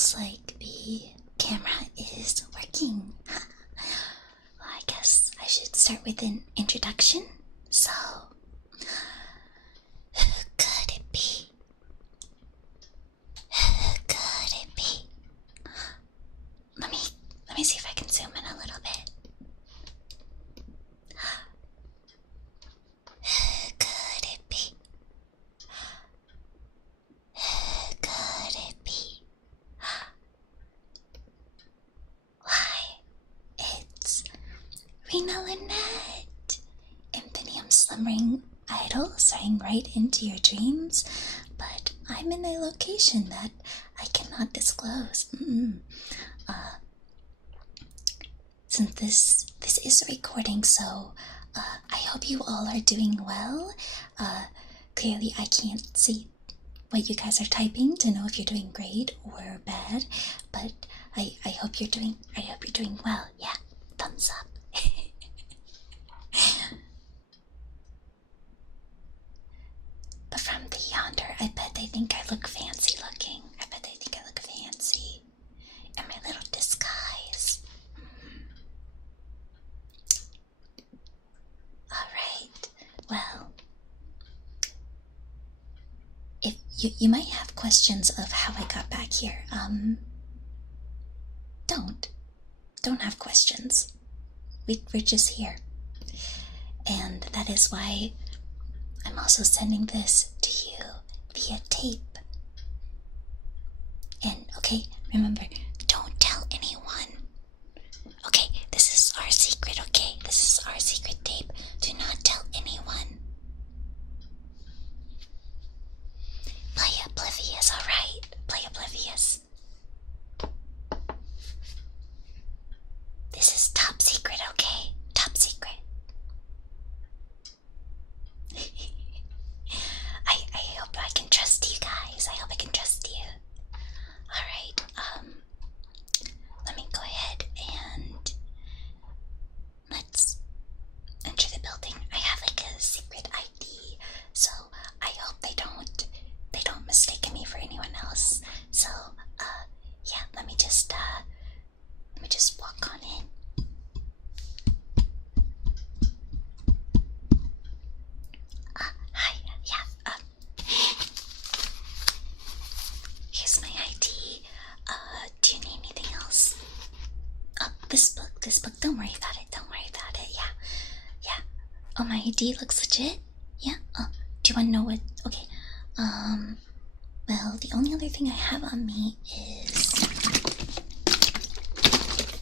looks like the camera is working. Well, I guess I should start with an introduction. So, who could it be? Who could it be? Let me see if I can zoom in a little bit. Who could it be? Who could it be? Why, it's Rina Lunette, Infinium slumbering idol staring right into your dreams, but I'm in a location that I cannot disclose. Since this is a recording, so I hope you all are doing well. Clearly I can't see what you guys are typing to know if you're doing great or bad, but I hope you're doing well. Yeah, thumbs up. But from the yonder, I bet they think I look fancy looking. I bet they think I look fancy in my little disguise. Alright, well, if you might have questions of how I got back here, don't have questions. We're just here. And that is why I'm also sending this to you via tape. And okay, remember, don't tell anyone. Okay, this is our secret, okay? This is our secret tape. Do not tell anyone. Play oblivious, alright? Play oblivious. This is top secret, okay? Top secret. I hope I can trust you guys. I hope I can trust you. Alright, let me go ahead and let's enter the building. I have like a secret ID, so I hope they don't mistake me for anyone else. So, yeah, let me just walk on in. Hi, yeah, here's my ID. Do you need anything else? Oh, this book, don't worry about it, yeah. Oh, my ID looks legit? Yeah, do you want to know what, okay, well, the only other thing I have on me is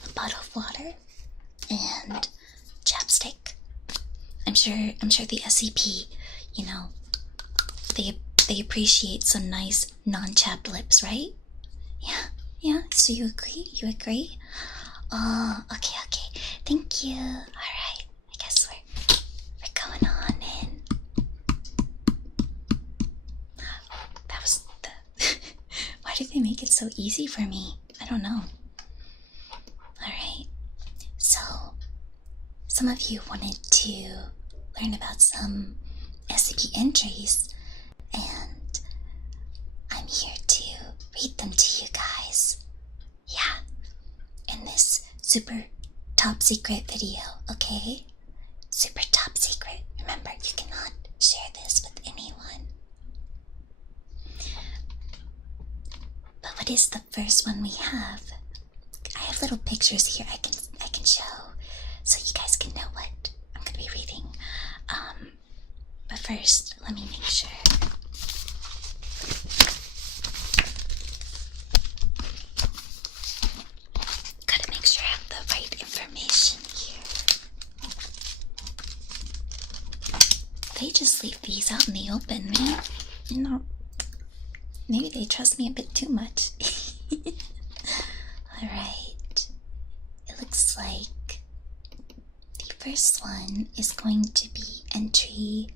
a bottle of water and chapstick. I'm sure the SCP, you know, they appreciate some nice non-chapped lips, right? Yeah, so you agree? Oh, okay, thank you. Alright, I guess we're going on in. That was the why did they make it so easy for me? I don't know. Alright, so some of you wanted to learn about some SCP entries, and I'm here to read them to you guys. Yeah, in this super top secret video, okay? Super top secret. Remember, you cannot share this with anyone. But what is the first one we have? I have little pictures here I can show, so you guys can know what I'm gonna be reading. But first, let me make sure. Gotta make sure I have the right information here. They just leave these out in the open, man. You know, maybe they trust me a bit too much. Alright, it looks like the first one is going to be entry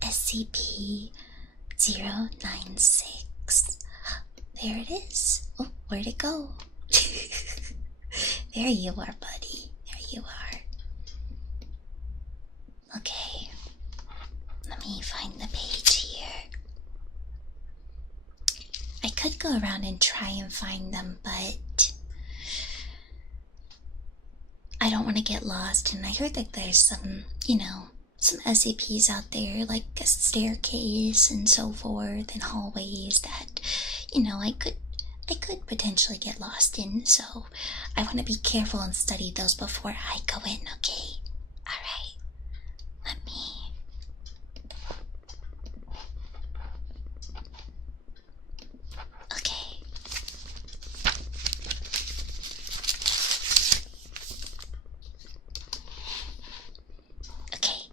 SCP-096. There it is. Oh, where'd it go? There you are, buddy. There you are. Okay, let me find the page here. I could go around and try and find them, but I don't want to get lost. And I heard that there's some, some SCPs out there, like a staircase and so forth, and hallways that, I could potentially get lost in. So I want to be careful and study those before I go in. Okay. All right. Let me. Okay. Okay.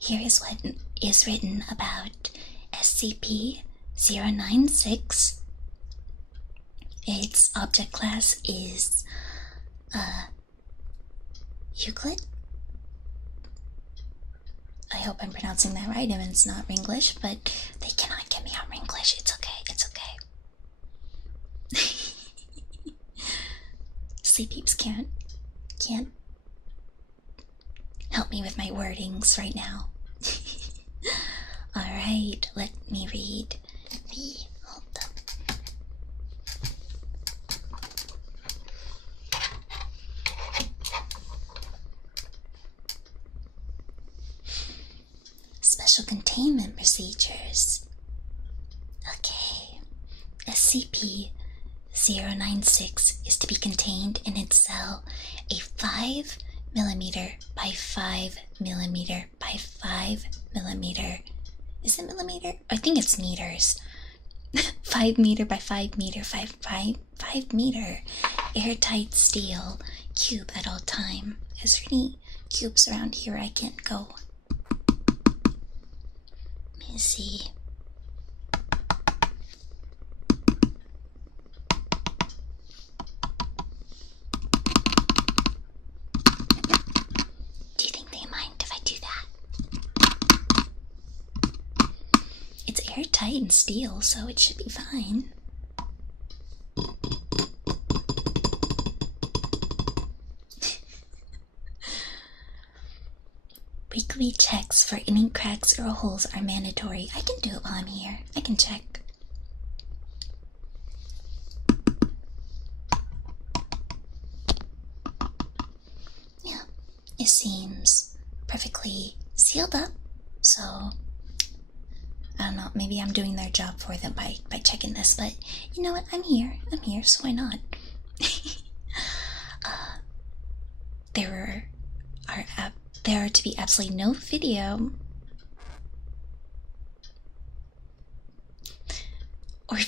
Here is what is written about SCP-096. Its object class is Euclid. I hope I'm pronouncing that right, and it's not Ringlish, but they cannot get me on Ringlish. It's okay, it's okay. Sleepeeps can't help me with my wordings right now. Alright, let me read the special containment procedures. Okay. SCP-096 is to be contained in its cell, a 5mm by 5mm by 5mm. Is it millimeter? I think it's meters. 5 meter by 5 meter, 5 meter airtight steel cube at all time. Is there any cubes around here I can't go? Let me see. Do you think they mind if I do that? It's airtight and steel, so it should be fine. Weekly checks for any cracks or holes are mandatory. I can do it while I'm here. I can check. Yeah, it seems perfectly sealed up, so I don't know, maybe I'm doing their job for them by checking this, but you know what? I'm here, so why not? There are to be absolutely no video or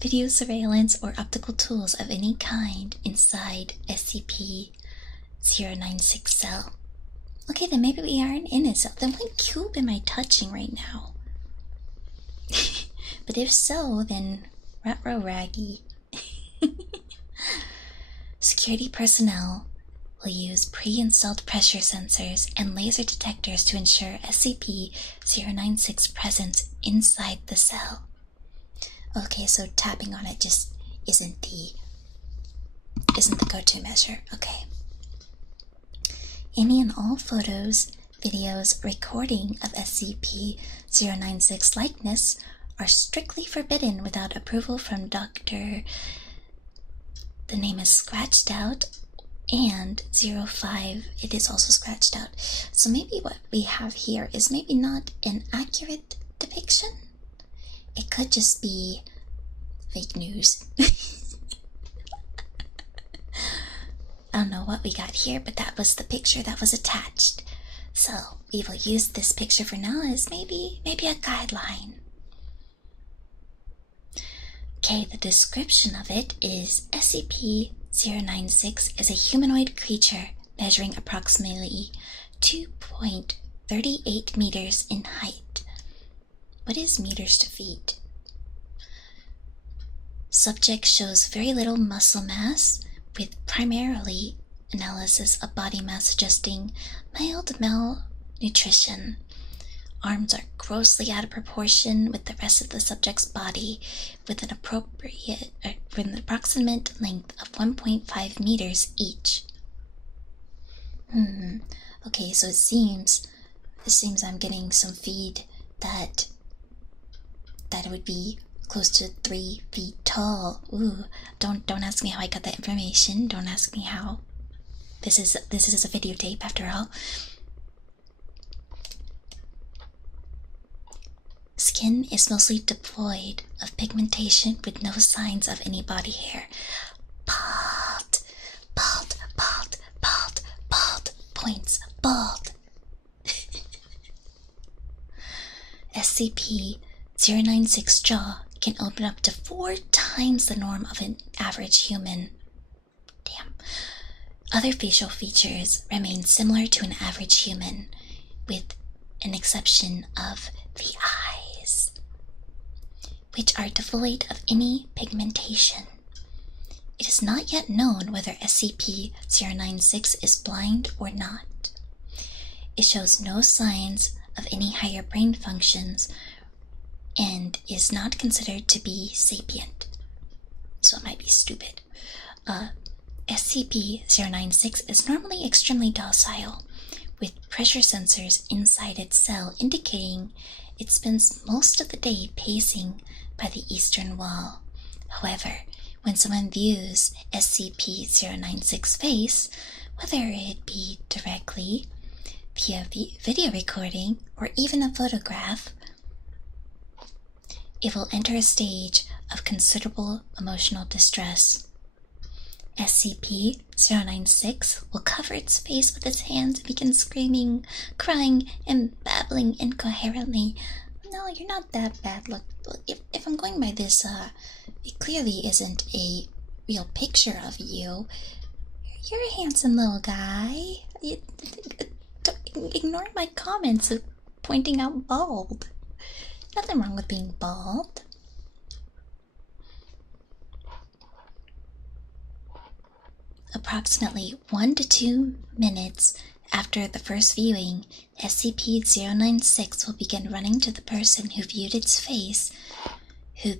video surveillance or optical tools of any kind inside SCP-096 cell. Okay, then maybe we aren't in it. So then what cube am I touching right now? But if so, then ruh-roh raggy. Security personnel will use pre-installed pressure sensors and laser detectors to ensure SCP-096 presence inside the cell. Okay, so tapping on it just isn't the go-to measure. Okay. Any and all photos, videos, recording of SCP-096 likeness are strictly forbidden without approval from Dr. The name is scratched out, and 05, it is also scratched out. So maybe what we have here is maybe not an accurate depiction. It could just be fake news. I don't know what we got here, but that was the picture that was attached. So we will use this picture for now as maybe a guideline. Okay, the description of it is SCP-096 is a humanoid creature measuring approximately 2.38 meters in height. What is meters to feet? Subject shows very little muscle mass, with primarily analysis of body mass suggesting mild malnutrition. Arms are grossly out of proportion with the rest of the subject's body, with an approximate length of 1.5 meters each. Okay, so it seems I'm getting some feed that it would be close to 3 feet tall. Ooh, don't ask me how I got that information. Don't ask me how. This is a videotape after all. Skin is mostly devoid of pigmentation with no signs of any body hair. Bald, bald, bald, bald, bald, points, bald. SCP-096 jaw can open up to 4 times the norm of an average human. Damn. Other facial features remain similar to an average human, with an exception of the eyes, which are devoid of any pigmentation. It is not yet known whether SCP-096 is blind or not. It shows no signs of any higher brain functions and is not considered to be sapient, so it might be stupid. SCP-096 is normally extremely docile, with pressure sensors inside its cell indicating it spends most of the day pacing by the eastern wall. However, when someone views SCP-096's face, whether it be directly, via video recording, or even a photograph, it will enter a stage of considerable emotional distress. SCP-096 will cover its face with its hands and begin screaming, crying, and babbling incoherently. No, you're not that bad. Look, if I'm going by this, it clearly isn't a real picture of you. You're a handsome little guy. Ignore my comments of pointing out bald. Nothing wrong with being bald. Approximately 1 to 2 minutes after the first viewing, SCP-096 will begin running to the person who viewed its face, who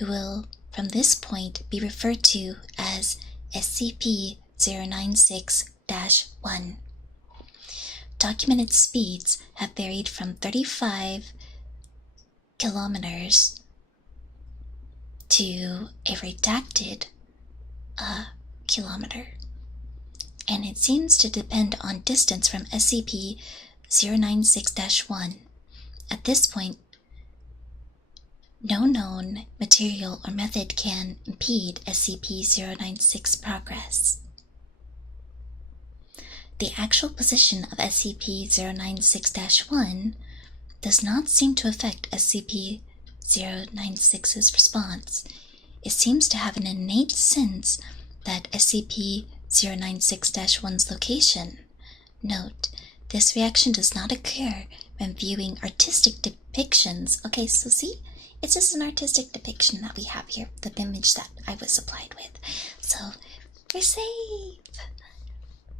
will from this point be referred to as SCP-096-1. Documented speeds have varied from 35 kilometers to a redacted kilometer, and it seems to depend on distance from SCP-096-1. At this point, no known material or method can impede SCP-096 progress. The actual position of SCP-096-1 does not seem to affect SCP-096's response. It seems to have an innate sense that SCP-096-1's location. Note, this reaction does not occur when viewing artistic depictions. Okay, so see? It's just an artistic depiction that we have here, the image that I was supplied with. So, we're safe!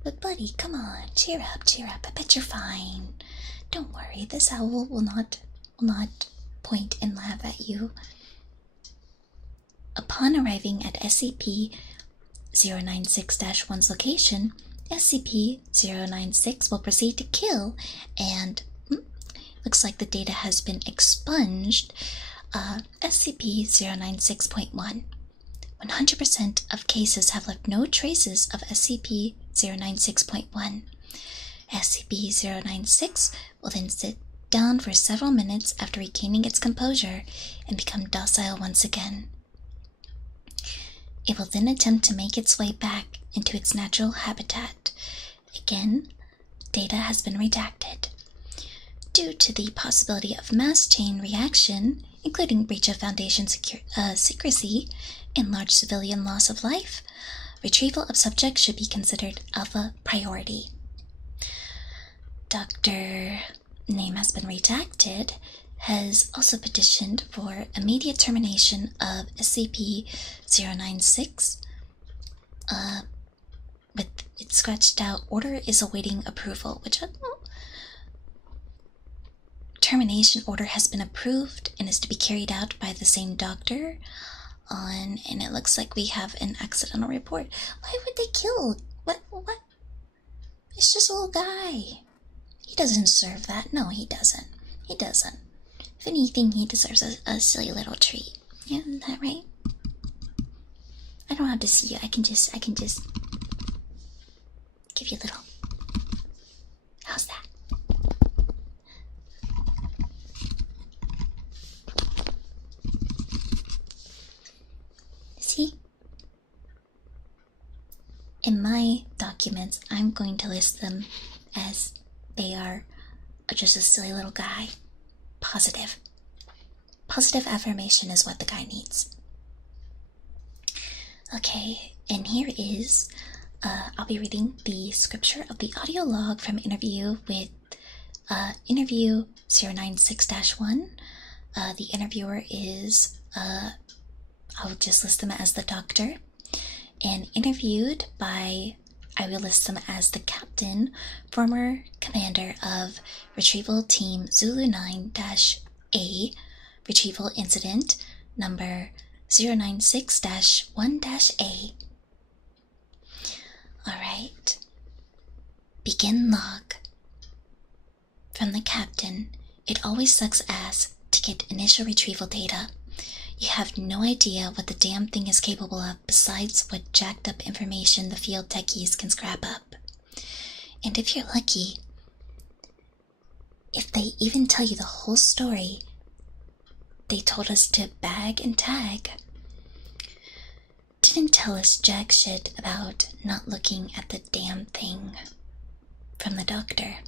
But buddy, come on, cheer up, I bet you're fine. Don't worry, this owl will not point and laugh at you. Upon arriving at SCP-096-1's location, SCP-096 will proceed to kill, and looks like the data has been expunged, SCP-096.1. 100% of cases have left no traces of SCP-096.1. SCP-096 will then sit down for several minutes after regaining its composure and become docile once again. It will then attempt to make its way back into its natural habitat. Again, data has been redacted. Due to the possibility of mass chain reaction, including breach of Foundation secrecy and large civilian loss of life, retrieval of subjects should be considered alpha priority. Dr. Name has been redacted, has also petitioned for immediate termination of SCP-096. With its scratched out, order is awaiting approval, which termination order has been approved and is to be carried out by the same doctor. And it looks like we have an accidental report. Why would they kill? What? It's just a little guy. He doesn't deserve that. No, he doesn't. If anything, he deserves a silly little treat. Yeah, isn't that right? I don't have to see you. I can just give you a little. How's that? See? In my documents, I'm going to list them as they are just a silly little guy. Positive. Positive affirmation is what the guy needs. Okay, and here is, I'll be reading the scripture of the audio log from interview with interview 096-1. The interviewer is, I'll just list them as the doctor, and interviewed by, I will list them as the captain, former commander of Retrieval Team Zulu 9-A, Retrieval Incident number 096-1-A. Alright. Begin log. From the captain, it always sucks ass to get initial retrieval data. You have no idea what the damn thing is capable of besides what jacked up information the field techies can scrap up. And if you're lucky, if they even tell you the whole story, they told us to bag and tag. Didn't tell us jack shit about not looking at the damn thing. From the doctor.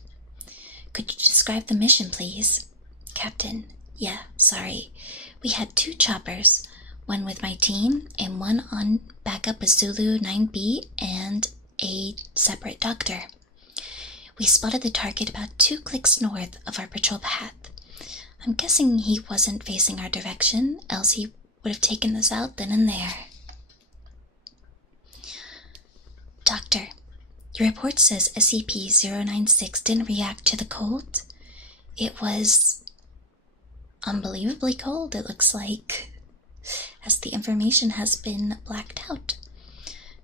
Could you describe the mission, please? Captain. Yeah, sorry. We had 2 choppers, one with my team and one on backup with Zulu 9B and a separate doctor. We spotted the target about 2 clicks north of our patrol path. I'm guessing he wasn't facing our direction, else he would have taken us out then and there. Doctor, your report says SCP-096 didn't react to the cold. It was unbelievably cold, it looks like, as the information has been blacked out.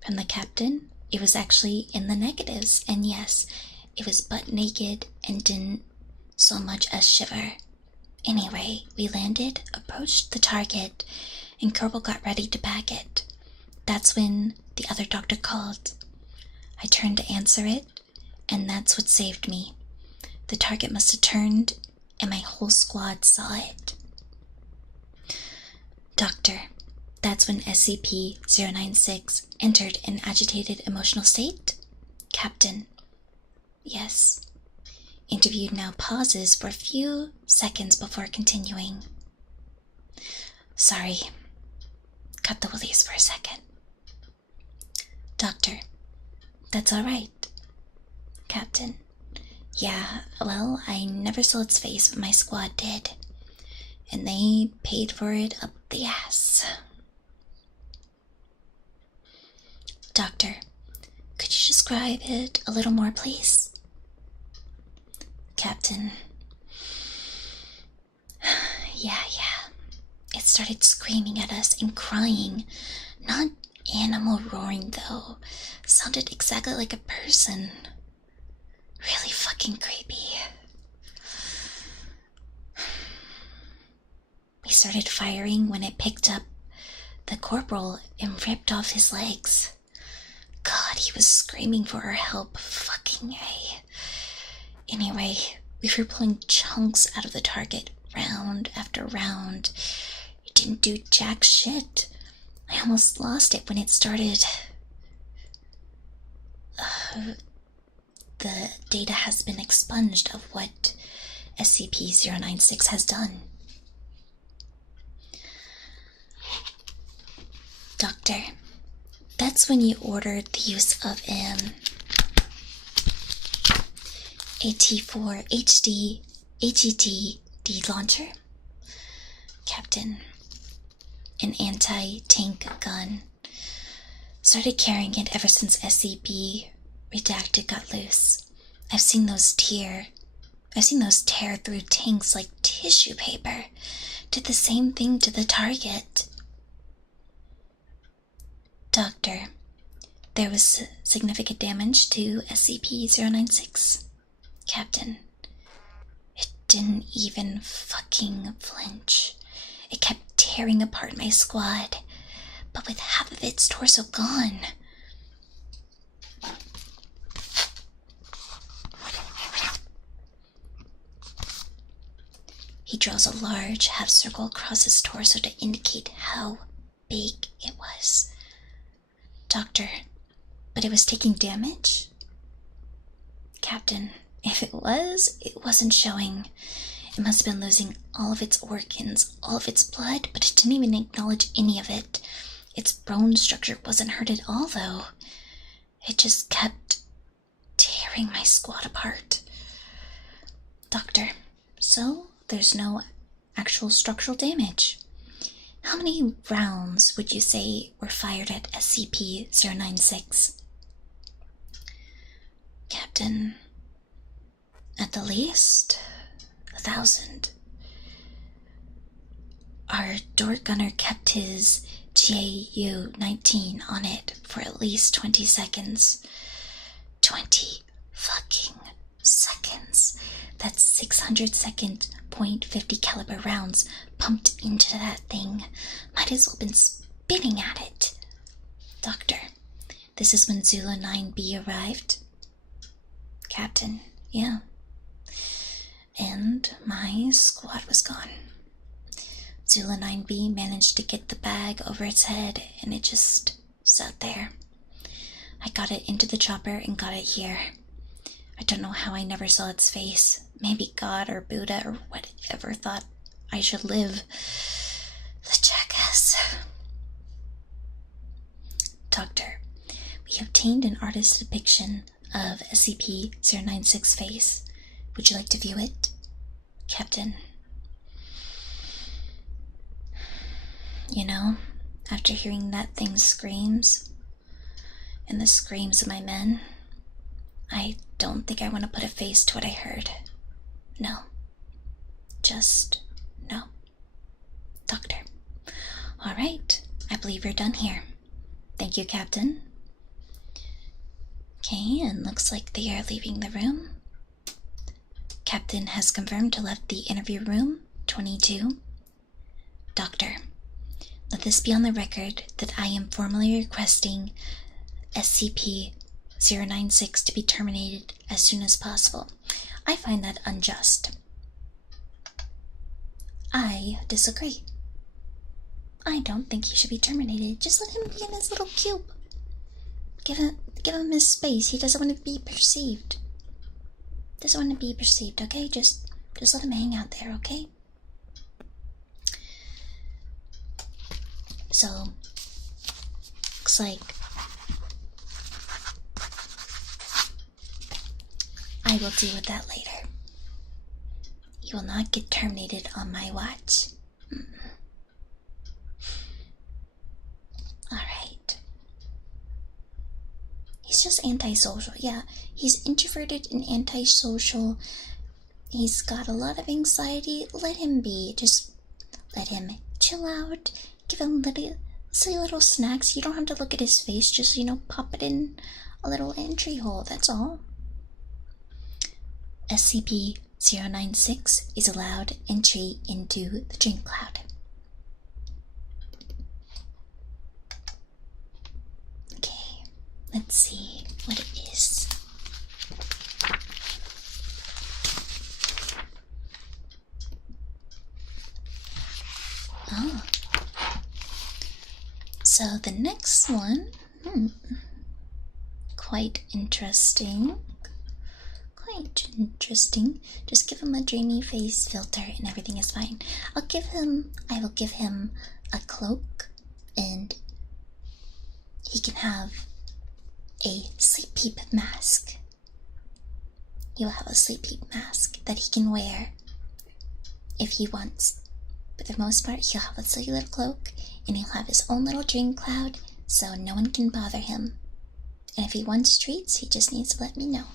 From the captain, it was actually in the negatives, and yes, it was butt naked and didn't so much as shiver. Anyway, we landed, approached the target, and Kerbal got ready to bag it. That's when the other doctor called. I turned to answer it, and that's what saved me. The target must have turned, and my whole squad saw it. Doctor, that's when SCP-096 entered an agitated emotional state? Captain, yes. Interview now pauses for a few seconds before continuing. Sorry. Cut the willies for a second. Doctor, that's alright. Captain, yeah, well, I never saw its face, but my squad did. And they paid for it up the ass. Doctor, could you describe it a little more, please? Captain. Yeah. It started screaming at us and crying. Not animal roaring, though. Sounded exactly like a person. Really fucking creepy. We started firing when it picked up the corporal and ripped off his legs. God, he was screaming for our help. Fucking A. Anyway, we were pulling chunks out of the target, round after round. It didn't do jack shit. I almost lost it when it started. The data has been expunged of what SCP-096 has done. Doctor, that's when you ordered the use of an AT-4 HD HET launcher? Captain, an anti-tank gun. Started carrying it ever since SCP Redacted got loose. I've seen those tear through tanks like tissue paper. Did the same thing to the target. Doctor, there was significant damage to SCP-096. Captain, it didn't even fucking flinch. It kept tearing apart my squad, but with half of its torso gone. He draws a large half circle across his torso to indicate how big it was. Doctor, but it was taking damage? Captain, if it wasn't showing. It must have been losing all of its organs, all of its blood, but it didn't even acknowledge any of it. Its bone structure wasn't hurt at all, though. It just kept tearing my squad apart. Doctor, so there's no actual structural damage. How many rounds would you say were fired at SCP-096? Captain, at the least 1,000. Our door gunner kept his GAU-19 on it for at least 20 seconds. 20 fucking seconds. That's 600-second .50 caliber rounds pumped into that thing. Might as well been spitting at it. Doctor, this is when Zulu 9B arrived? Captain, yeah. And my squad was gone. Zulu 9B managed to get the bag over its head, and it just sat there. I got it into the chopper and got it here. I don't know how I never saw its face. Maybe God or Buddha or whatever thought I should live. The jackass. Doctor, we obtained an artist's depiction of SCP-096 face. Would you like to view it? Captain. You know, after hearing that thing's screams, and the screams of my men, I don't think I want to put a face to what I heard. No. Just no. Doctor. All right, I believe you're done here. Thank you, Captain. Okay, and looks like they are leaving the room. Captain has confirmed to left the interview room 22. Doctor, let this be on the record that I am formally requesting SCP-096 to be terminated as soon as possible. I find that unjust. I disagree. I don't think he should be terminated. Just let him be in his little cube. Give him his space. He doesn't want to be perceived. Doesn't want to be perceived, okay? Just let him hang out there, okay? So, looks like I will deal with that later. You will not get terminated on my watch. Alright. He's just antisocial. Yeah, he's introverted and antisocial. He's got a lot of anxiety. Let him be. Just let him chill out. Give him silly little snacks. You don't have to look at his face. Just, pop it in a little entry hole. That's all. SCP-096 is allowed entry into the dream cloud. Okay, let's see what it is. Oh. So the next one, quite interesting. Just give him a dreamy face filter and everything is fine. I will give him a cloak, and he can have a Sleepeep mask. He will have a Sleepeep mask that he can wear if he wants. But for the most part, he'll have a silly little cloak, and he'll have his own little dream cloud, so no one can bother him. And if he wants treats, he just needs to let me know.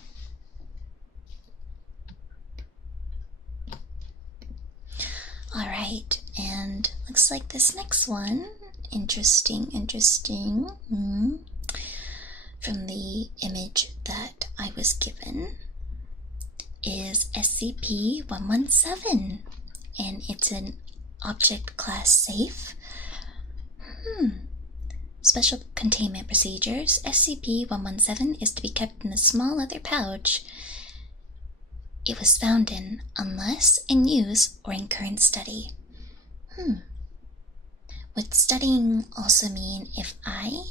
Alright, and looks like this next one, interesting, from the image that I was given. is SCP-117, and it's an object class safe. Special containment procedures. SCP-117 is to be kept in a small leather pouch it was found in, unless in use or in current study. Would studying also mean if I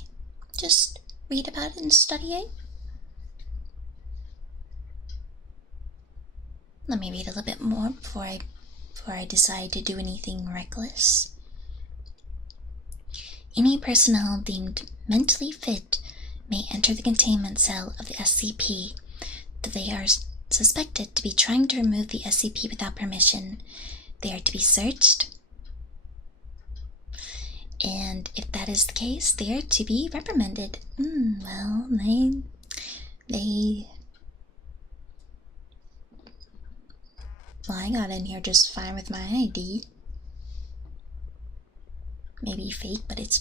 just read about it and study it? Let me read a little bit more before I decide to do anything reckless. Any personnel deemed mentally fit may enter the containment cell of the SCP, though they are suspected to be trying to remove the SCP without permission. They are to be searched, and if that is the case, they are to be reprimanded. Well, well, I got in here just fine with my ID. Maybe fake, but it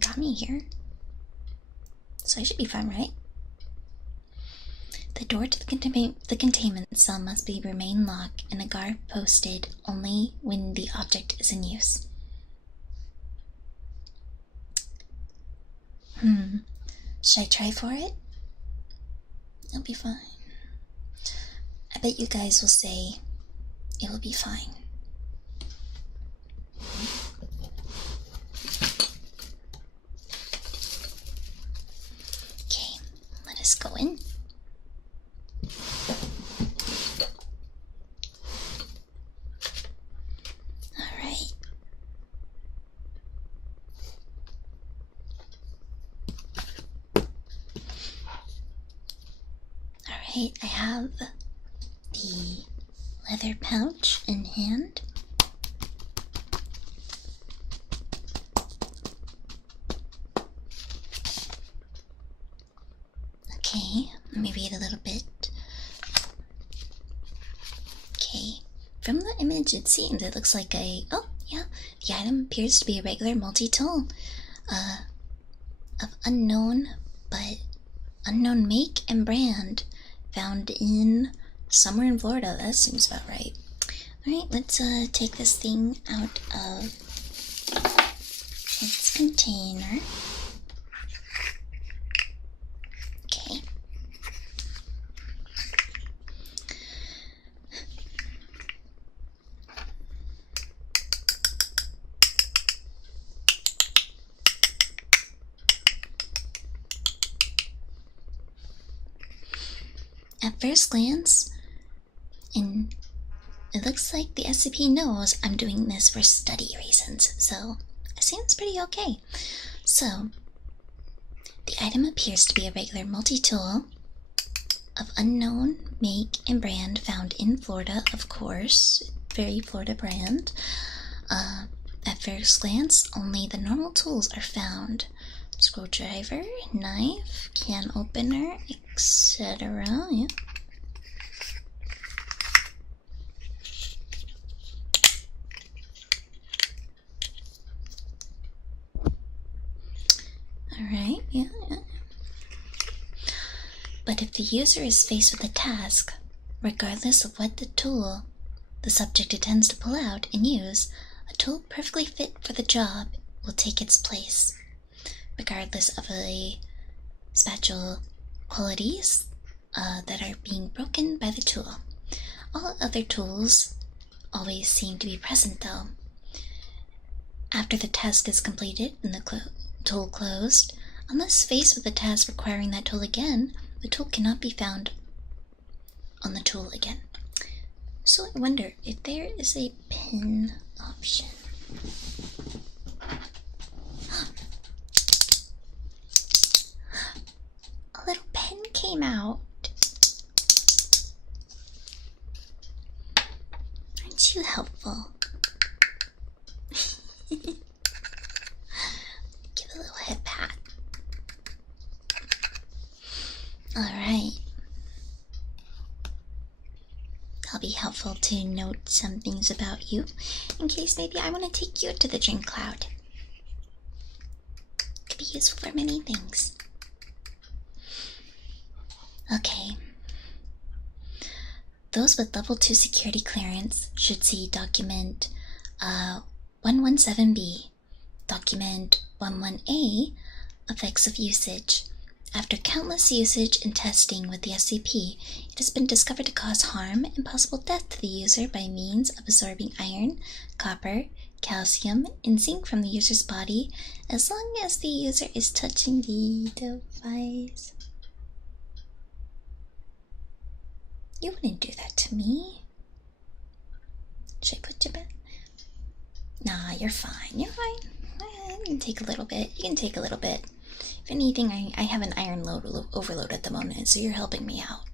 got me here. So I should be fine, right? The door to the containment cell must remain locked and a guard posted only when the object is in use. Should I try for it? It'll be fine. I bet you guys will say it will be fine. Okay, let us go in. Alright. Alright, I have the leather pouch in hand. Okay, let me read a little bit. Okay, from the image it seems it looks like the item appears to be a regular multi-tool of unknown make and brand, found in somewhere in Florida. That seems about right. Alright, let's take this thing out of its container. Okay. At first glance, it looks like the SCP knows I'm doing this for study reasons, so it seems pretty okay. So, the item appears to be a regular multi-tool of unknown make and brand, found in Florida, of course. Very Florida brand. At first glance, only the normal tools are found. Screwdriver, knife, can opener, etc. Yeah. Alright, yeah. But if the user is faced with a task, regardless of what the tool the subject intends to pull out and use, a tool perfectly fit for the job will take its place, regardless of the spatial qualities that are being broken by the tool. All other tools always seem to be present, though. After the task is completed and the tool closed, unless faced with a task requiring that tool again, the tool cannot be found on the tool again. So I wonder if there is a pin option. A little pen came out. Aren't you helpful? Give a little head pat. Alright. That'll be helpful to note some things about you, in case maybe I want to take you to the drink cloud. Could be useful for many things. Okay. Those with level 2 security clearance should see document 117B, document 11A, effects of usage. After countless usage and testing with the SCP, it has been discovered to cause harm and possible death to the user by means of absorbing iron, copper, calcium, and zinc from the user's body as long as the user is touching the device. You wouldn't do that to me. Should I put you back? Nah, you're fine. You're fine. You can take a little bit. You can take a little bit. If anything, I have an iron overload at the moment, so you're helping me out.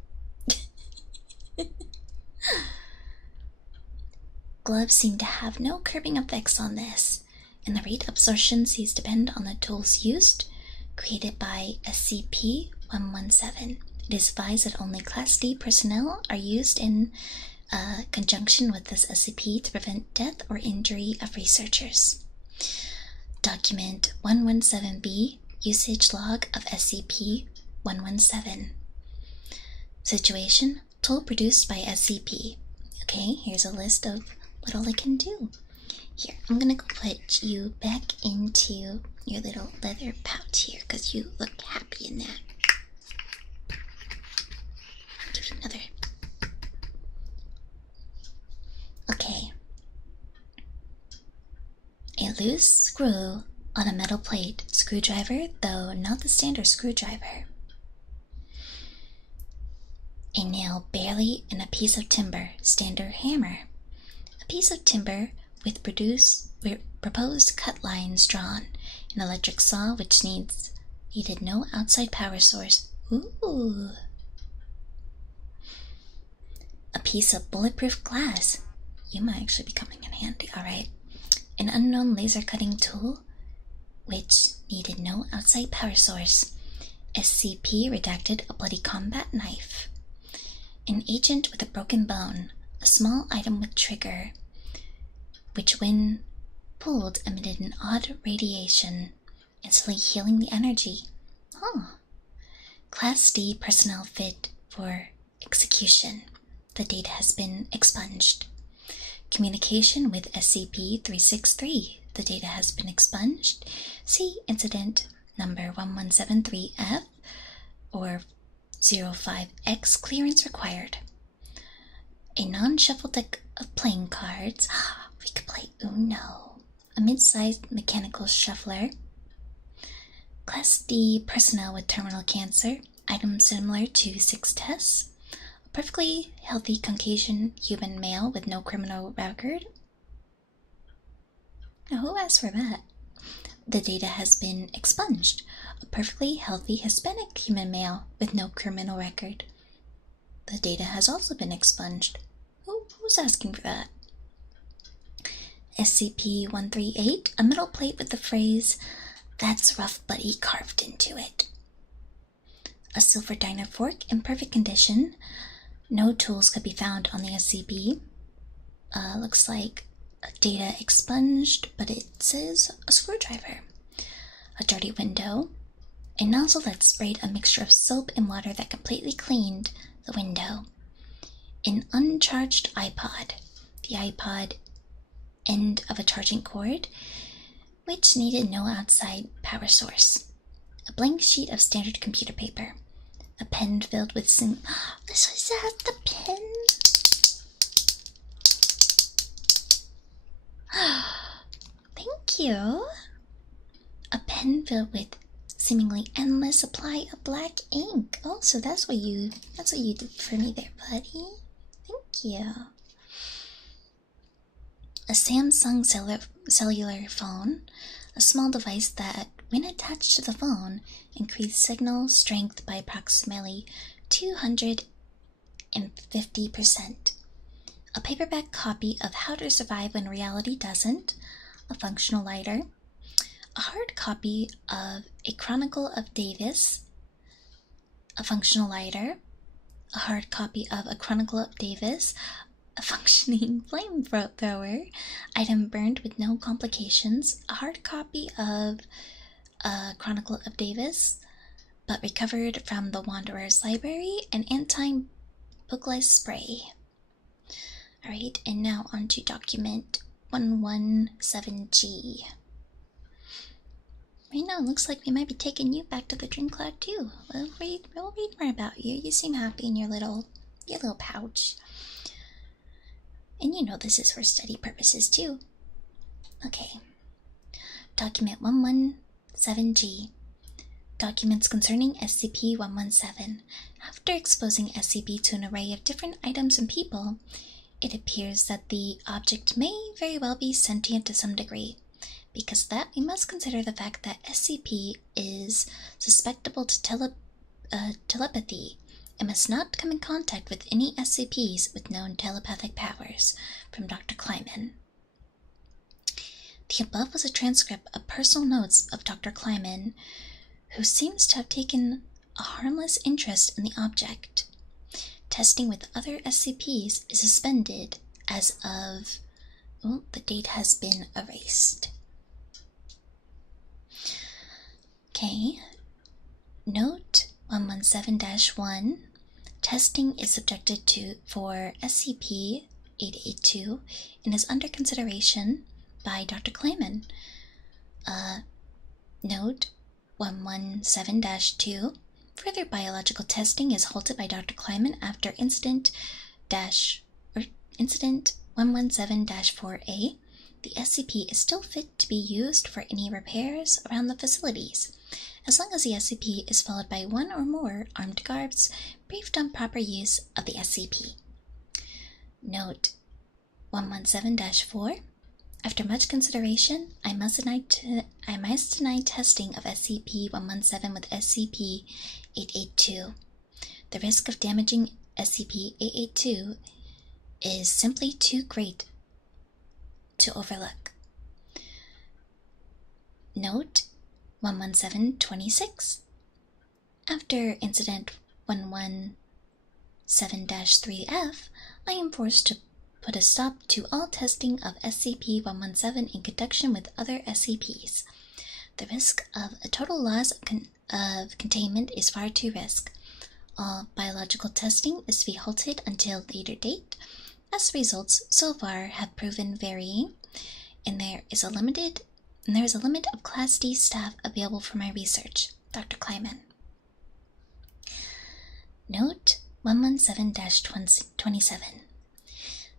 Gloves seem to have no curbing effects on this, and the rate absorption seems to depend on the tools used, created by SCP-117. It is advised that only Class D personnel are used in conjunction with this SCP to prevent death or injury of researchers. Document 117B, usage log of SCP-117. Situation, tool produced by SCP. Okay, here's a list of what all I can do. Here, I'm gonna go put you back into your little leather pouch here, because you look happy in that. Give you another. Okay. A loose screw on a metal plate, screwdriver, though not the standard screwdriver. A nail barely in a piece of timber, standard hammer. A piece of timber with proposed cut lines drawn. An electric saw which needed no outside power source. Ooh. A piece of bulletproof glass. You might actually be coming in handy, alright. An unknown laser cutting tool which needed no outside power source. SCP redacted a bloody combat knife. An agent with a broken bone. A small item with trigger, which when pulled emitted an odd radiation, instantly healing the energy. Oh. Class D personnel fit for execution. The data has been expunged. Communication with SCP-363. The data has been expunged. See incident number 1173F or 05X clearance required. A non-shuffle deck of playing cards. We could play Uno. A mid-sized mechanical shuffler. Class D personnel with terminal cancer. Items similar to 6 tests. A perfectly healthy Caucasian human male with no criminal record. Now, who asked for that? The data has been expunged. A perfectly healthy Hispanic human male with no criminal record. The data has also been expunged. Who's asking for that? SCP-138, a metal plate with the phrase, "That's rough buddy," carved into it. A silver diner fork in perfect condition. No tools could be found on the SCP. Looks like data expunged, but it says a screwdriver. A dirty window. A nozzle that sprayed a mixture of soap and water that completely cleaned the window. An uncharged iPod. The iPod end of a charging cord, which needed no outside power source. A blank sheet of standard computer paper. A pen filled with This was the pen. Thank you. A pen filled with seemingly endless supply of black ink. Oh, so that's what you did for me there, buddy. Thank you. A Samsung cellular phone, a small device that, when attached to the phone, increased signal strength by approximately 250%. A paperback copy of How to Survive When Reality Doesn't, a functional lighter, a hard copy of A Chronicle of Davis, a functional lighter, a hard copy of A Chronicle of Davis, a functioning flamethrower, item burned with no complications, a hard copy of A Chronicle of Davis, but recovered from the Wanderer's Library, an anti-bookless spray. Alright, and now on to document 117G. Right now, it looks like we might be taking you back to the Dream Cloud too. We'll read more about you. You seem happy in your little pouch. And you know this is for study purposes too. Okay. Document 117G. Documents concerning SCP-117. After exposing SCP to an array of different items and people, it appears that the object may very well be sentient to some degree. Because of that, we must consider the fact that SCP is susceptible to telepathy and must not come in contact with any SCPs with known telepathic powers. From Dr. Kleiman. The above was a transcript of personal notes of Dr. Kleiman, who seems to have taken a harmless interest in the object. Testing with other SCPs is suspended as of... well, the date has been erased. Okay. Note 117-1. Testing is subjected to for SCP-882 and is under consideration by Dr. Kleiman. Note 117-2. Further biological testing is halted by Dr. Kleiman after incident 117-4A. The SCP is still fit to be used for any repairs around the facilities, as long as the SCP is followed by one or more armed guards briefed on proper use of the SCP. Note 117-4. After much consideration, I must deny testing of SCP-117 with SCP-882. The risk of damaging SCP-882 is simply too great to overlook. Note 117-26. After Incident 117-3F, I am forced to put a stop to all testing of SCP-117 in conjunction with other SCPs. The risk of a total loss of containment is far too risk. All biological testing is to be halted until a later date, as the results so far have proven varying, and there is a limit of Class D staff available for my research. Dr. Kleiman. Note 117-27.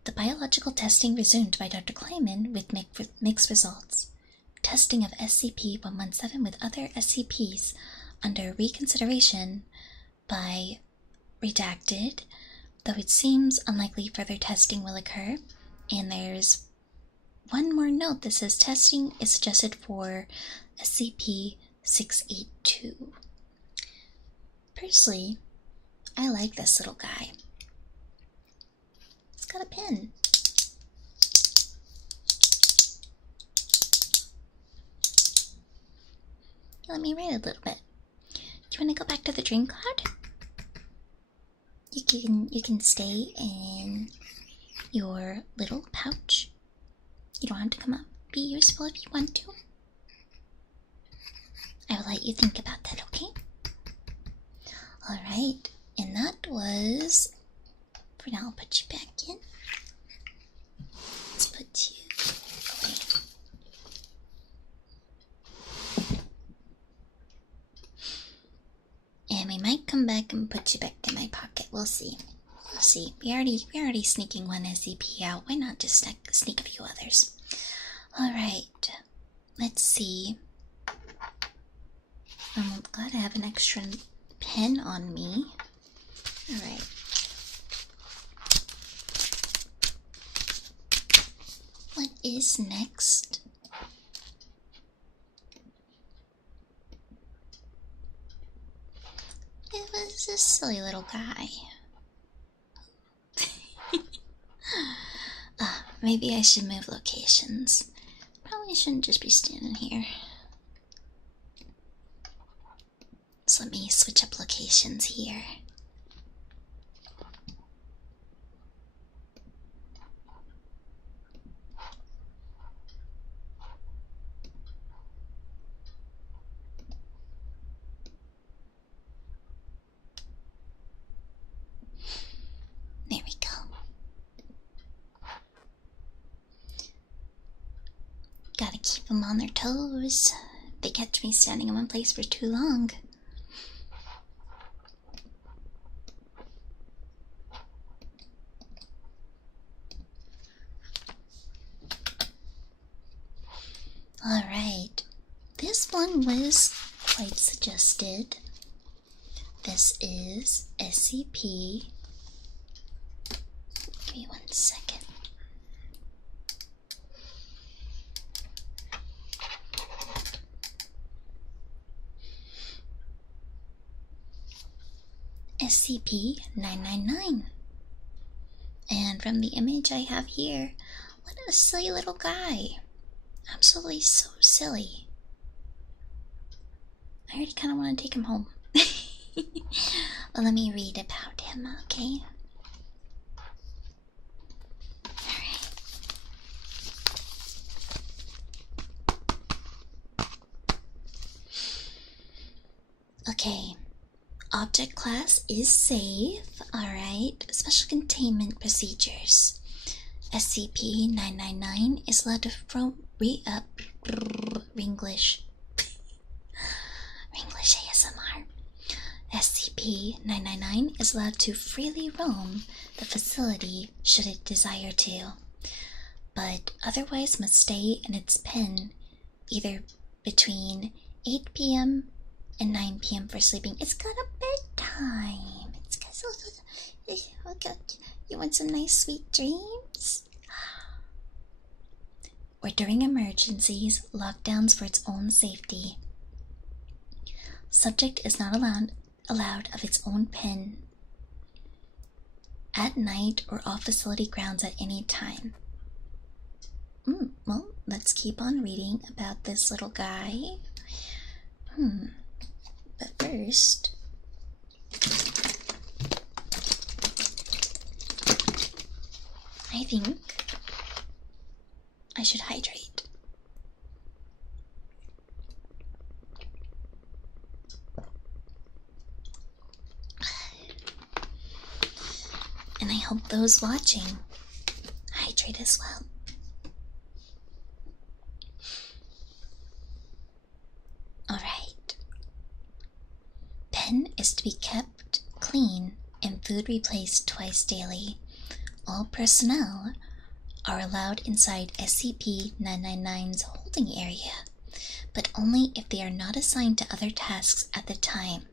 The biological testing resumed by Dr. Kleiman with mixed results. Testing of SCP-117 with other SCPs under reconsideration by redacted, though it seems unlikely further testing will occur. And there's one more note that says testing is suggested for SCP-682. Personally, I like this little guy. It's got a pen. Let me write a little bit. Do you want to go back to the Dream Cloud? You can stay in your little pouch. You don't have to come up. Be useful if you want to. I will let you think about that, okay? Alright, and that was... for now, I'll put you back in. Let's put you away. And we might come back and put you back in my pocket. We'll see. We'll see. We're already sneaking one SCP out. Why not just sneak a few others? Alright. Let's see. I'm glad I have an extra pen on me. Alright. What is next? It was a silly little guy. Maybe I should move locations. Probably shouldn't just be standing here. So let me switch up locations here. There we go. Gotta keep them on their toes. They catch me standing in one place for too long. Alright, this one was quite suggested. This is SCP. Give me 1 second. SCP-999. And from the image I have here, what a silly little guy. Absolutely so silly. I already kind of want to take him home. Well, let me read about him, okay? Alright. Okay. Object class is safe. Alright. Special containment procedures. SCP-999 is allowed to Ringlish ASMR. SCP-999 is allowed to freely roam the facility should it desire to, but otherwise must stay in its pen either between 8 p.m. and 9 p.m. for sleeping. It's got a bedtime. It's got you want some nice sweet dreams? Or during emergencies, lockdowns for its own safety. Subject is not allowed of its own pen at night or off facility grounds at any time. Well, let's keep on reading about this little guy. But first, I think I should hydrate. And I hope those watching hydrate as well. Alright. Pen is to be kept clean and food replaced twice daily. All personnel are allowed inside SCP-999's holding area, but only if they are not assigned to other tasks at the time,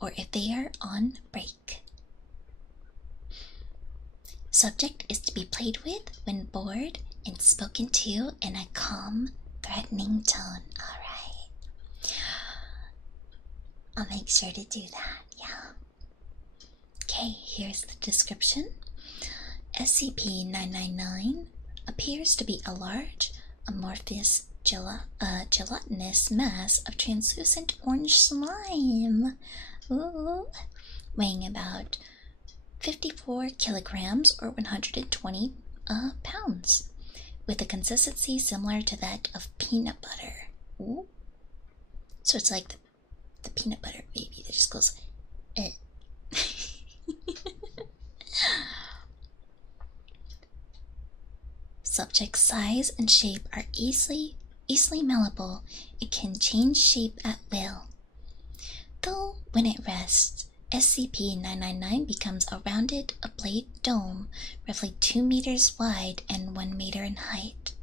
or if they are on break. Subject is to be played with when bored and spoken to in a calm, threatening tone. Alright. I'll make sure to do that, yeah. Okay, here's the description. SCP-999 appears to be a large, amorphous, gelatinous mass of translucent orange slime. Ooh. Weighing about 54 kilograms or 120 pounds, with a consistency similar to that of peanut butter. Ooh. So it's like the peanut butter baby that just goes, eh. Subject's size and shape are easily malleable. It can change shape at will. Though when it rests, SCP-999 becomes a rounded, oblate dome, roughly 2 meters wide and 1 meter in height.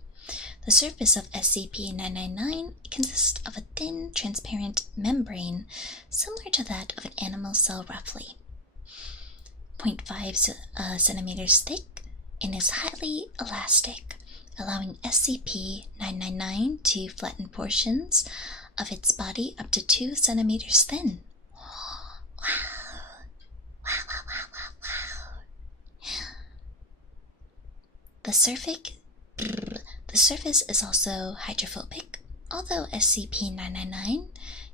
The surface of SCP-999 consists of a thin, transparent membrane similar to that of an animal cell roughly, 0.5 centimeters thick, and is highly elastic, allowing SCP-999 to flatten portions of its body up to 2 centimeters thin. The surface is also hydrophobic. Although SCP-999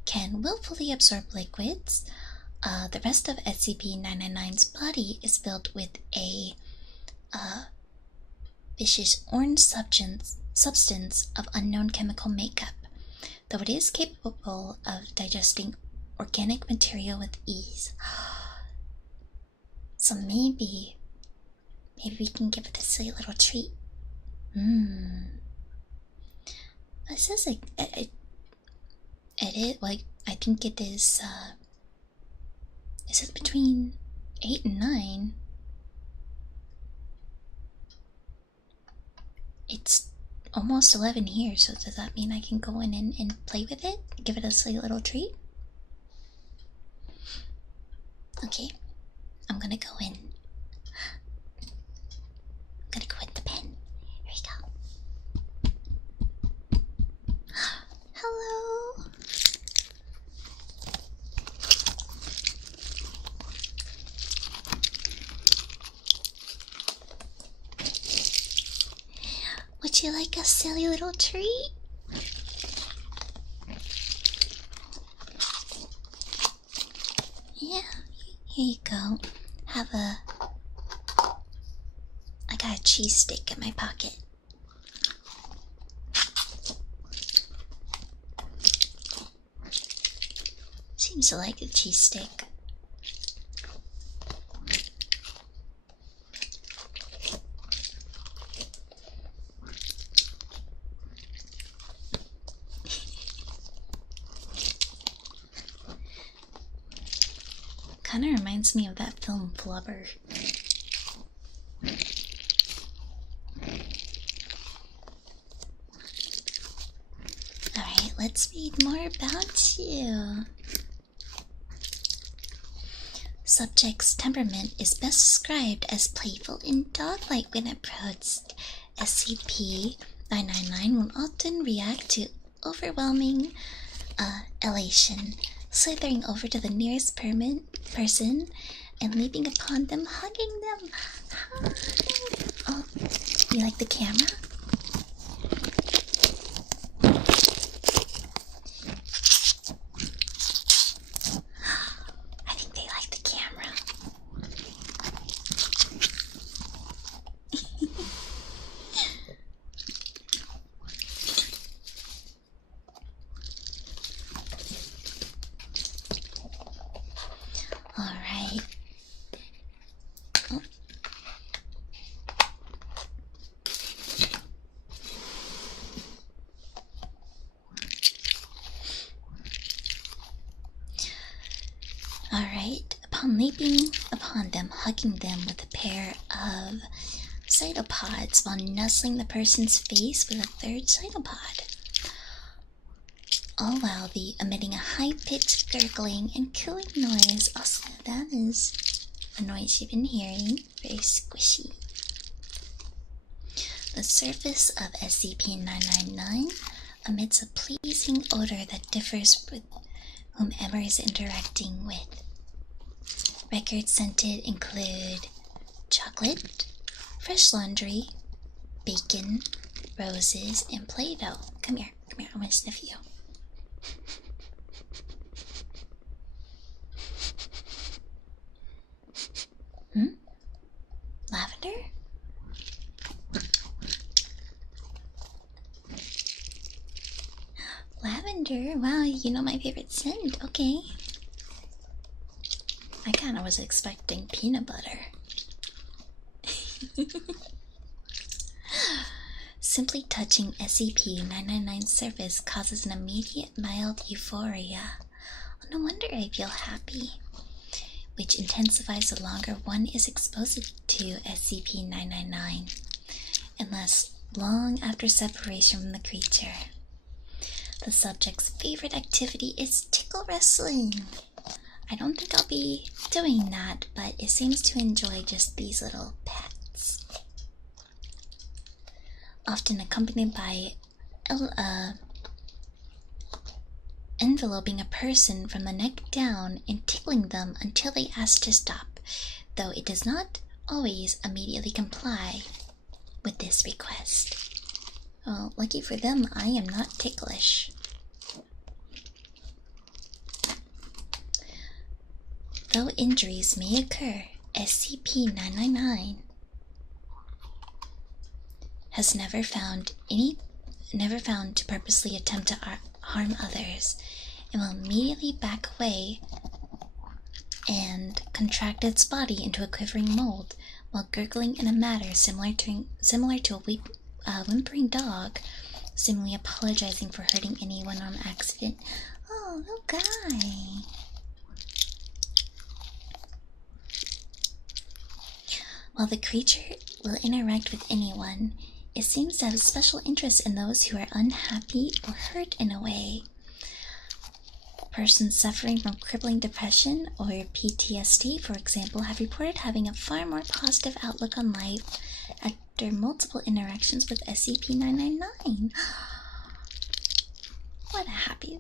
can willfully absorb liquids, the rest of SCP-999's body is filled with a vicious orange substance of unknown chemical makeup, though it is capable of digesting organic material with ease. So maybe we can give it a silly little treat. It says like edit, like I think it is it says between 8 and 9. It's almost 11 here, so does that mean I can go in and play with it? Give it a sweet little treat? Okay, I'm gonna go in. I'm gonna go with the pen. Here we go. Hello! Would you like a silly little treat? Yeah, here you go. Have a... I got a cheese stick in my pocket. Seems to like the cheese stick. Kind of reminds me of that film Flubber. Alright, let's read more about you. Subject's temperament is best described as playful and dog-like when approached. SCP-999 will often react to overwhelming elation, slithering over to the nearest person and leaping upon them, hugging them. Oh, you like the camera? I think they like the camera. Alright. Oh. Alright, upon leaping upon them, hugging them with a pair of cytopods while nuzzling the person's face with a third cytopod, all while emitting a high-pitched gurgling and cooing noise. Also, that is a noise you've been hearing. Very squishy. The surface of SCP-999 emits a pleasing odor that differs with whomever is interacting with. Records scented include chocolate, fresh laundry, bacon, roses, and Play-Doh. Come here, I want to sniff you. Lavender? Lavender? Wow, you know my favorite scent. Okay. I kinda was expecting peanut butter. Simply touching SCP-999's surface causes an immediate mild euphoria. Oh, no wonder I feel happy, which intensifies the longer one is exposed to SCP-999 and lasts long after separation from the creature. The subject's favorite activity is tickle wrestling. I don't think I'll be doing that, but it seems to enjoy just these little pets. Often accompanied by enveloping a person from the neck down and tickling them until they ask to stop, though it does not always immediately comply with this request. Well, lucky for them, I am not ticklish. Though injuries may occur, SCP-999 has never found to purposely attempt to harm others, and will immediately back away and contract its body into a quivering mold while gurgling in a manner similar to a whimpering dog seemingly apologizing for hurting anyone on accident. Oh, little guy. While the creature will interact with anyone, it seems to have a special interest in those who are unhappy or hurt in a way. Persons suffering from crippling depression or PTSD, for example, have reported having a far more positive outlook on life after multiple interactions with SCP-999. What a happy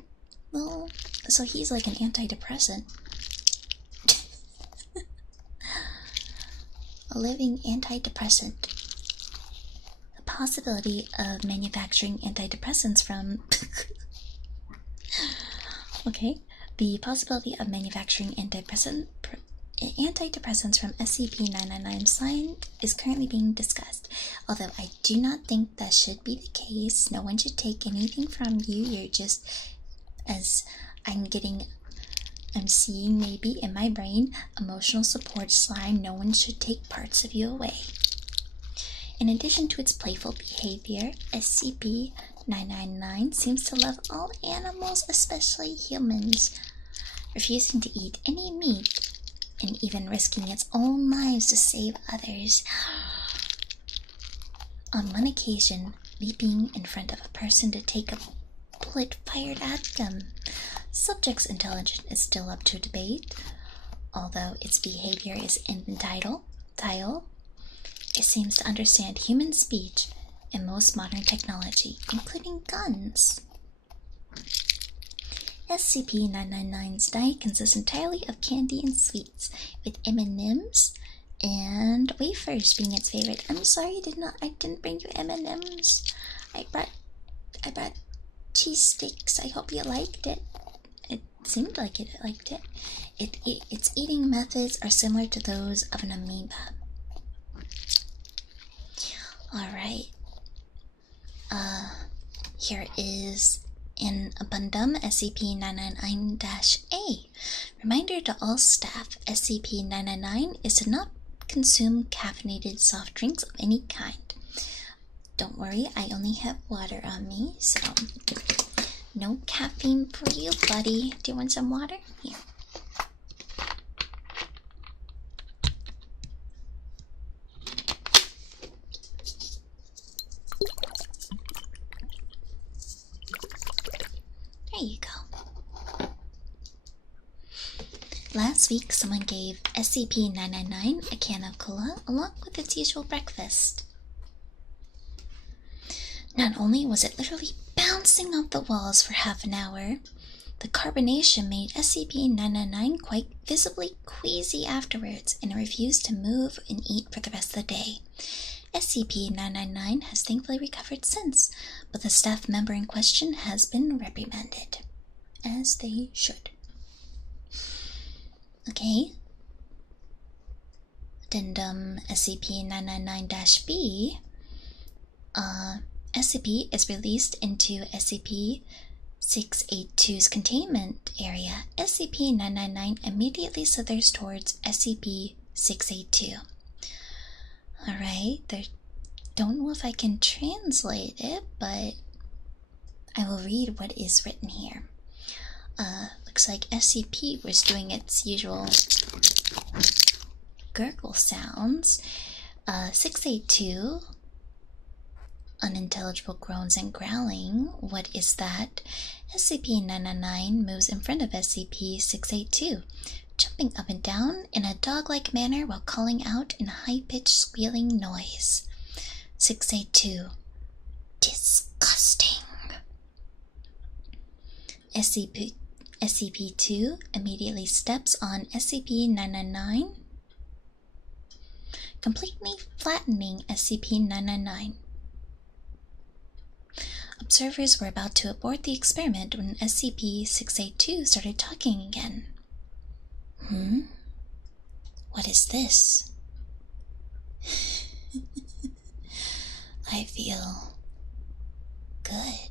little... So he's like an antidepressant. A living antidepressant. The possibility of manufacturing antidepressants from... Okay, the possibility of manufacturing antidepressants from SCP-999 sign is currently being discussed. Although I do not think that should be the case. No one should take anything from you. You're just, as I'm seeing maybe in my brain, emotional support slime. No one should take parts of you away. In addition to its playful behavior, SCP-999 seems to love all animals, especially humans, refusing to eat any meat and even risking its own lives to save others. On one occasion, leaping in front of a person to take a bullet fired at them. Subject's intelligence is still up to debate, although its behavior is infantile. It seems to understand human speech and most modern technology, including guns. SCP-999's diet consists entirely of candy and sweets, with M&Ms and wafers being its favorite. I'm sorry, I didn't bring you M&Ms. I brought cheese sticks. I hope you liked it. It seemed like it liked it. Its eating methods are similar to those of an amoeba. Alright. Here is in Abundum SCP-999-A. Reminder to all staff, SCP-999 is to not consume caffeinated soft drinks of any kind. Don't worry, I only have water on me, so no caffeine for you, buddy. Do you want some water? Here. There you go. Last week, someone gave SCP-999 a can of cola along with its usual breakfast. Not only was it literally bouncing off the walls for half an hour, the carbonation made SCP-999 quite visibly queasy afterwards, and it refused to move and eat for the rest of the day. SCP-999 has thankfully recovered since, but the staff member in question has been reprimanded, as they should. Okay. Addendum SCP-999-B. SCP is released into SCP-682's containment area. SCP-999 immediately slithers towards SCP-682. Alright, don't know if I can translate it, but I will read what is written here. Looks like SCP was doing its usual gurgle sounds. 682, unintelligible groans and growling. What is that? SCP-999 moves in front of SCP-682, jumping up and down in a dog-like manner while calling out in a high-pitched squealing noise. 682. Disgusting. SCP-2 immediately steps on SCP-999, completely flattening SCP-999. Observers were about to abort the experiment when SCP-682 started talking again. What is this? I feel good.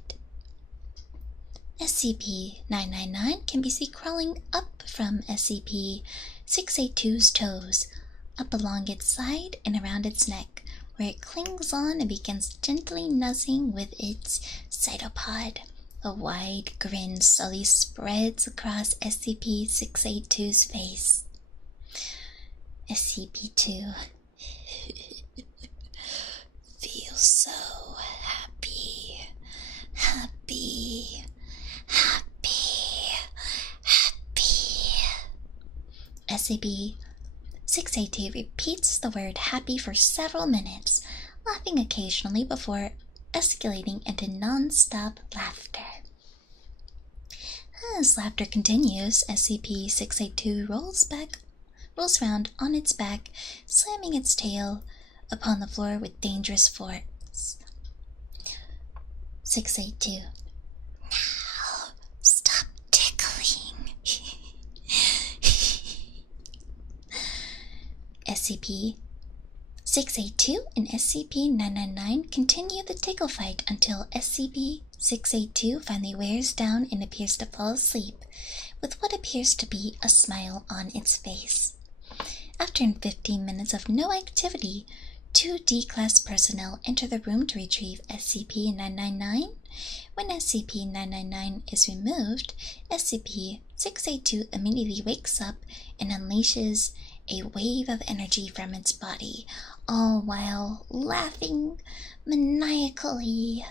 SCP-999 can be seen crawling up from SCP-682's toes, up along its side and around its neck, where it clings on and begins gently nuzzling with its cytopod. A wide grin slowly spreads across SCP-682's face. SCP-2 feels so happy, happy, happy, happy. SCP-682 repeats the word happy for several minutes, laughing occasionally before escalating into non-stop laughter. As laughter continues, SCP-682 rolls around on its back, slamming its tail upon the floor with dangerous force. 682. Now, stop tickling. SCP-682 and SCP-999 continue the tickle fight until SCP-682 finally wears down and appears to fall asleep, with what appears to be a smile on its face. After 15 minutes of no activity, 2 D-Class personnel enter the room to retrieve SCP-999. When SCP-999 is removed, SCP-682 immediately wakes up and unleashes a wave of energy from its body, all while laughing maniacally.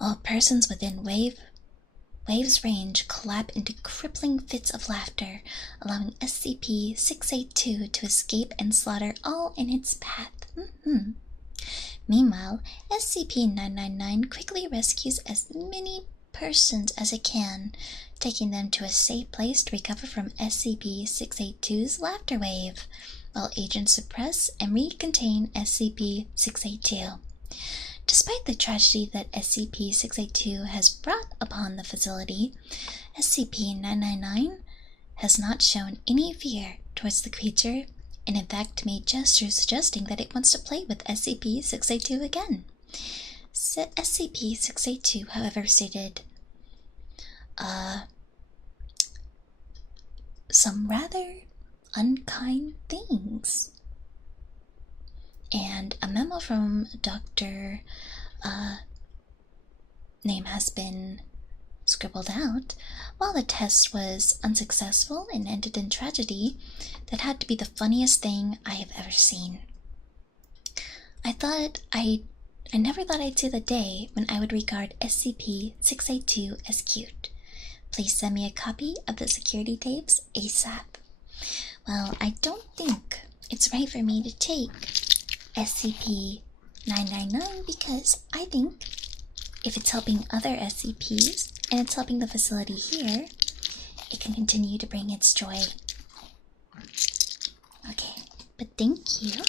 All persons within Wave's range collapse into crippling fits of laughter, allowing SCP-682 to escape and slaughter all in its path. Meanwhile, SCP-999 quickly rescues as many persons as it can, taking them to a safe place to recover from SCP-682's laughter wave, while agents suppress and recontain SCP-682. Despite the tragedy that SCP-682 has brought upon the facility, SCP-999 has not shown any fear towards the creature, and in fact made gestures suggesting that it wants to play with SCP-682 again. SCP-682, however, stated some rather unkind things. And a memo from Dr. Name has been scribbled out. While the test was unsuccessful and ended in tragedy, that had to be the funniest thing I have ever seen. I never thought I'd see the day when I would regard SCP-682 as cute. Please send me a copy of the security tapes ASAP. Well, I don't think it's right for me to take SCP-999 because I think if it's helping other SCPs and it's helping the facility here, it can continue to bring its joy. Okay, but thank you.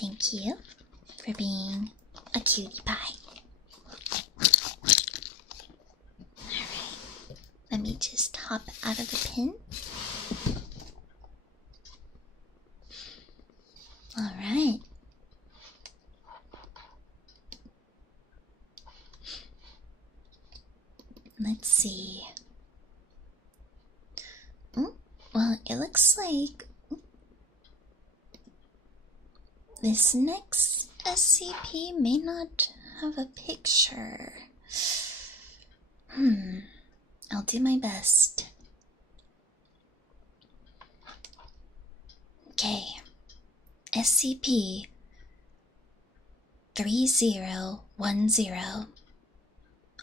Thank you for being a cutie pie. Alright, let me just hop out of the pin. Alright. Let's see. Well, it looks like this next SCP may not have a picture. I'll do my best. Okay. SCP-3010.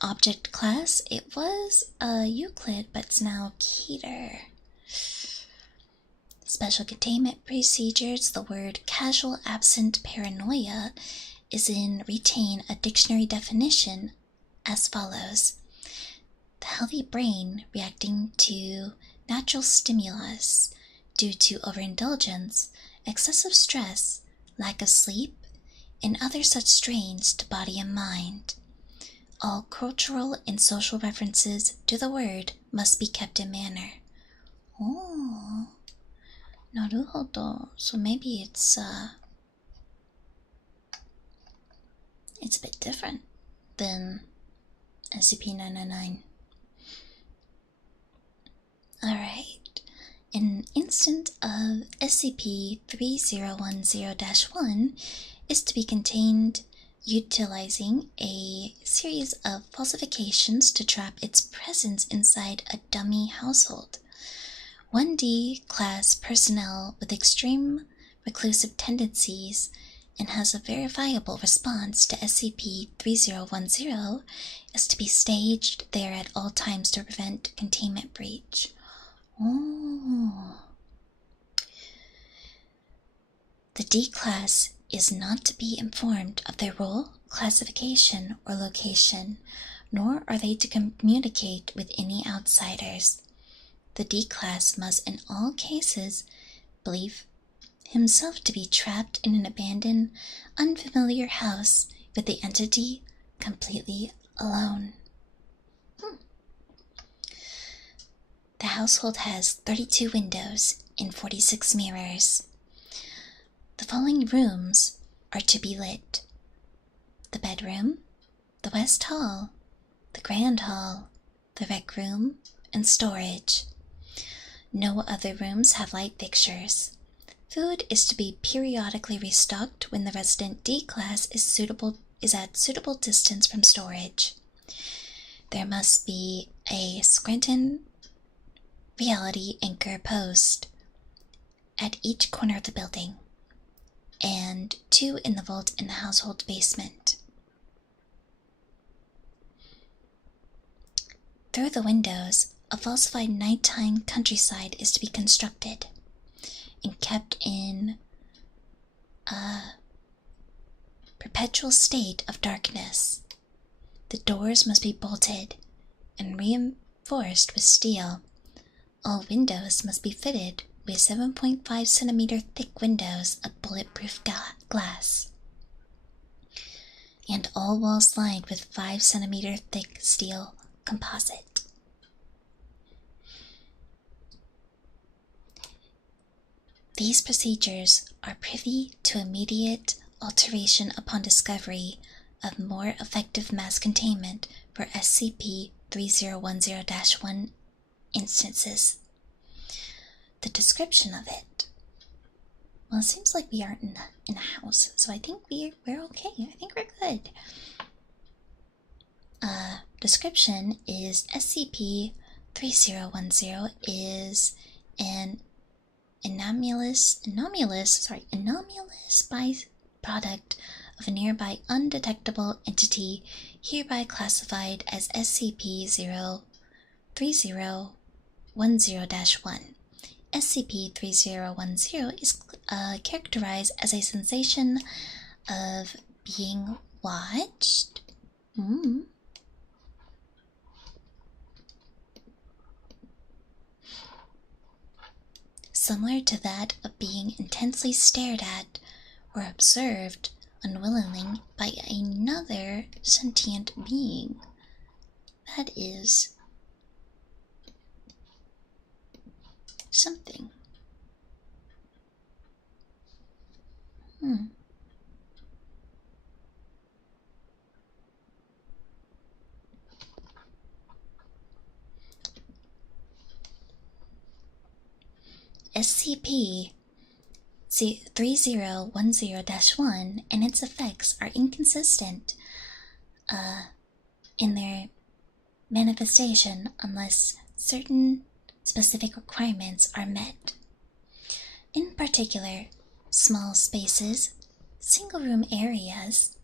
Object class, it was Euclid, but it's now Keter. Special containment procedures, the word casual absent paranoia is in retain a dictionary definition as follows. The healthy brain reacting to natural stimulus due to overindulgence, excessive stress, lack of sleep, and other such strains to body and mind. All cultural and social references to the word must be kept in manner. Oh, naruhodo. So maybe it's a bit different than SCP-999. Alright, An instance of SCP-3010-1 is to be contained utilizing a series of falsifications to trap its presence inside a dummy household. 1D class personnel with extreme reclusive tendencies and has a verifiable response to SCP-3010 is to be staged there at all times to prevent containment breach. Oh. The D class is not to be informed of their role, classification, or location, nor are they to communicate with any outsiders. The D class must in all cases believe himself to be trapped in an abandoned, unfamiliar house with the entity completely alone. The household has 32 windows and 46 mirrors. The following rooms are to be lit: the bedroom, the West Hall, the Grand Hall, the Rec Room, and storage. No other rooms have light fixtures. Food is to be periodically restocked when the resident D class is at suitable distance from storage. There must be a Scranton reality anchor post at each corner of the building, and 2 in the vault in the household basement. Through the windows, a falsified nighttime countryside is to be constructed and kept in a perpetual state of darkness. The doors must be bolted and reinforced with steel. All windows must be fitted with 7.5 centimeter thick windows of bulletproof glass, and all walls lined with 5 centimeter thick steel composite. These procedures are privy to immediate alteration upon discovery of more effective mass containment for SCP-3010-1 instances. The description of it. Well, it seems like we aren't in a house, so I think we're okay. I think we're good. Description is SCP-3010 is an anomalous byproduct of a nearby undetectable entity, hereby classified as SCP-3010-1. SCP-3010 is characterized as a sensation of being watched. Similar to that of being intensely stared at or observed unwillingly by another sentient being. That is something. SCP-3010-1 and its effects are inconsistent in their manifestation unless certain specific requirements are met. In particular, small spaces, single-room areas,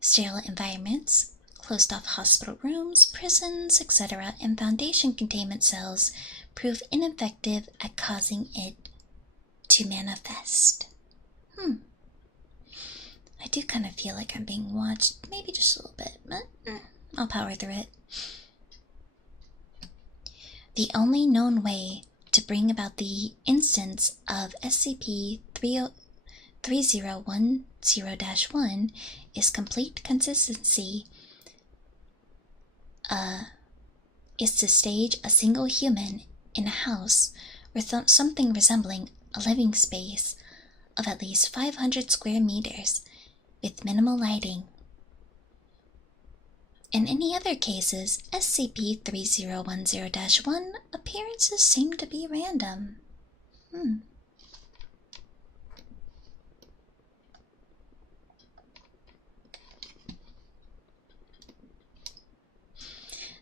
sterile environments, closed-off hospital rooms, prisons, etc., and Foundation containment cells prove ineffective at causing it to manifest. I do kind of feel like I'm being watched, maybe just a little bit, but I'll power through it. The only known way to bring about the instance of SCP-3010-1 is complete consistency, is to stage a single human in a house with something resembling a living space of at least 500 square meters with minimal lighting. In any other cases, SCP-3010-1 appearances seem to be random.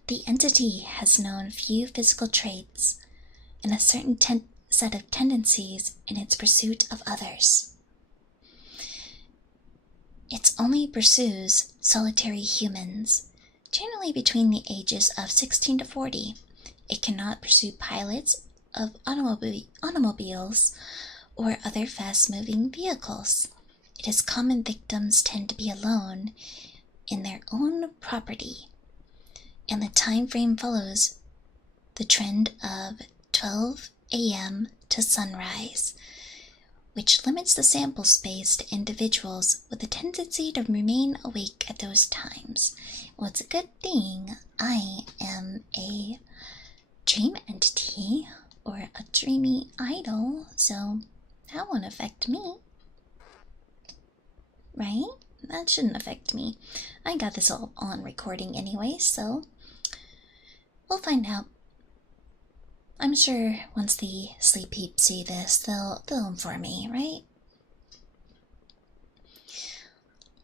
The entity has known few physical traits and a certain set of tendencies in its pursuit of others. It only pursues solitary humans, generally between the ages of 16 to 40. It cannot pursue pilots of automobiles or other fast-moving vehicles. Its common victims tend to be alone in their own property, and the time frame follows the trend of 12 a.m. to sunrise, which limits the sample space to individuals with a tendency to remain awake at those times. Well, it's a good thing I am a dream entity or a dreamy idol, so that won't affect me. Right? That shouldn't affect me. I got this all on recording anyway, so we'll find out. I'm sure once the Sleepeeps see this, they'll inform me, right?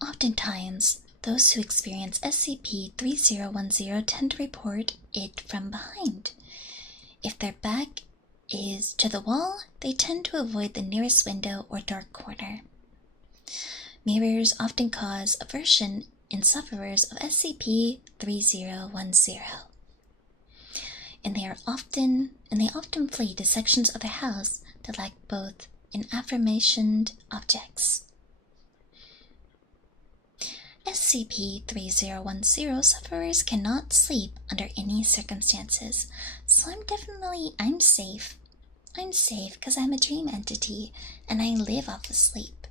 Oftentimes, those who experience SCP-3010 tend to report it from behind. If their back is to the wall, they tend to avoid the nearest window or dark corner. Mirrors often cause aversion in sufferers of SCP-3010. And they often flee to sections of the house that lack both aforementioned objects. SCP-3010 sufferers cannot sleep under any circumstances, so I'm safe. I'm safe because I'm a dream entity and I live off of sleep.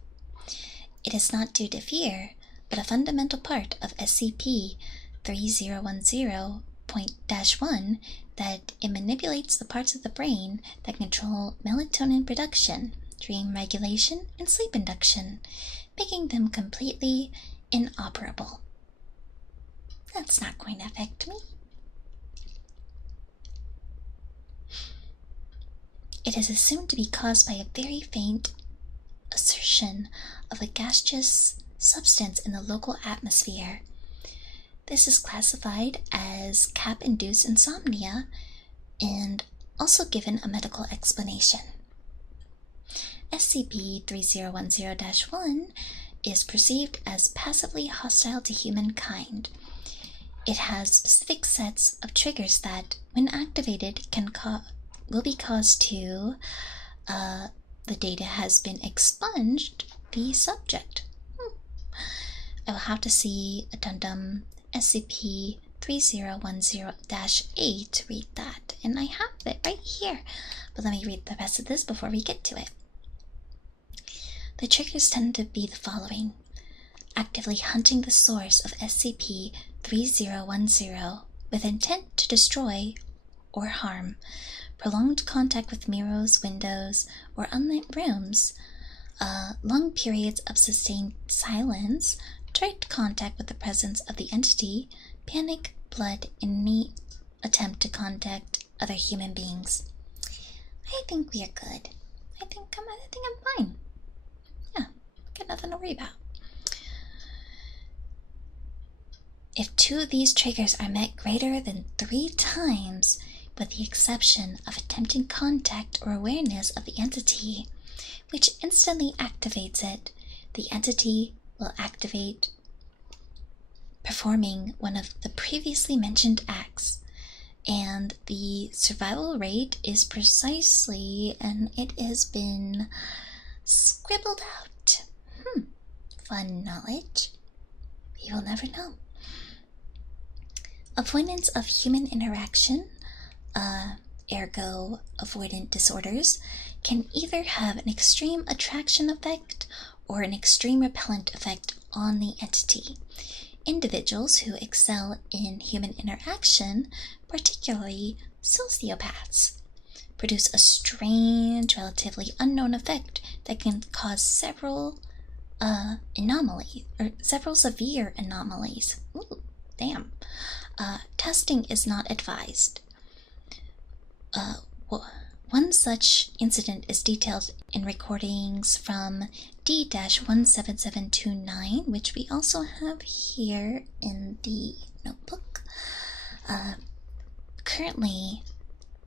It is not due to fear, but a fundamental part of SCP-3010.1 that it manipulates the parts of the brain that control melatonin production, dream regulation, and sleep induction, making them completely inoperable. That's not going to affect me. It is assumed to be caused by a very faint assertion of a gaseous substance in the local atmosphere. This is classified as cap-induced insomnia and also given a medical explanation. SCP-3010-1 is perceived as passively hostile to humankind. It has specific sets of triggers that, when activated, will be caused to the data has been expunged the subject. I will have to see Addendum SCP-3010-8 to read that, and I have it right here, but let me read the rest of this before we get to it. The triggers tend to be the following: actively hunting the source of SCP-3010 with intent to destroy or harm, prolonged contact with mirrors, windows, or unlit rooms, long periods of sustained silence, direct contact with the presence of the entity, panic, blood, and any attempt to contact other human beings. I think we are good. I think I'm fine. Yeah, got nothing to worry about. If two of these triggers are met greater than 3 times, with the exception of attempting contact or awareness of the entity, which instantly activates it, the entity will activate performing one of the previously mentioned acts, and the survival rate is precisely, and it has been scribbled out. Fun knowledge. We will never know. Avoidance of human interaction, ergo avoidant disorders, can either have an extreme attraction effect or an extreme repellent effect on the entity. Individuals who excel in human interaction, particularly sociopaths, produce a strange, relatively unknown effect that can cause several severe anomalies. Ooh, damn. Testing is not advised. One such incident is detailed in recordings from D-17729, which we also have here in the notebook. Currently,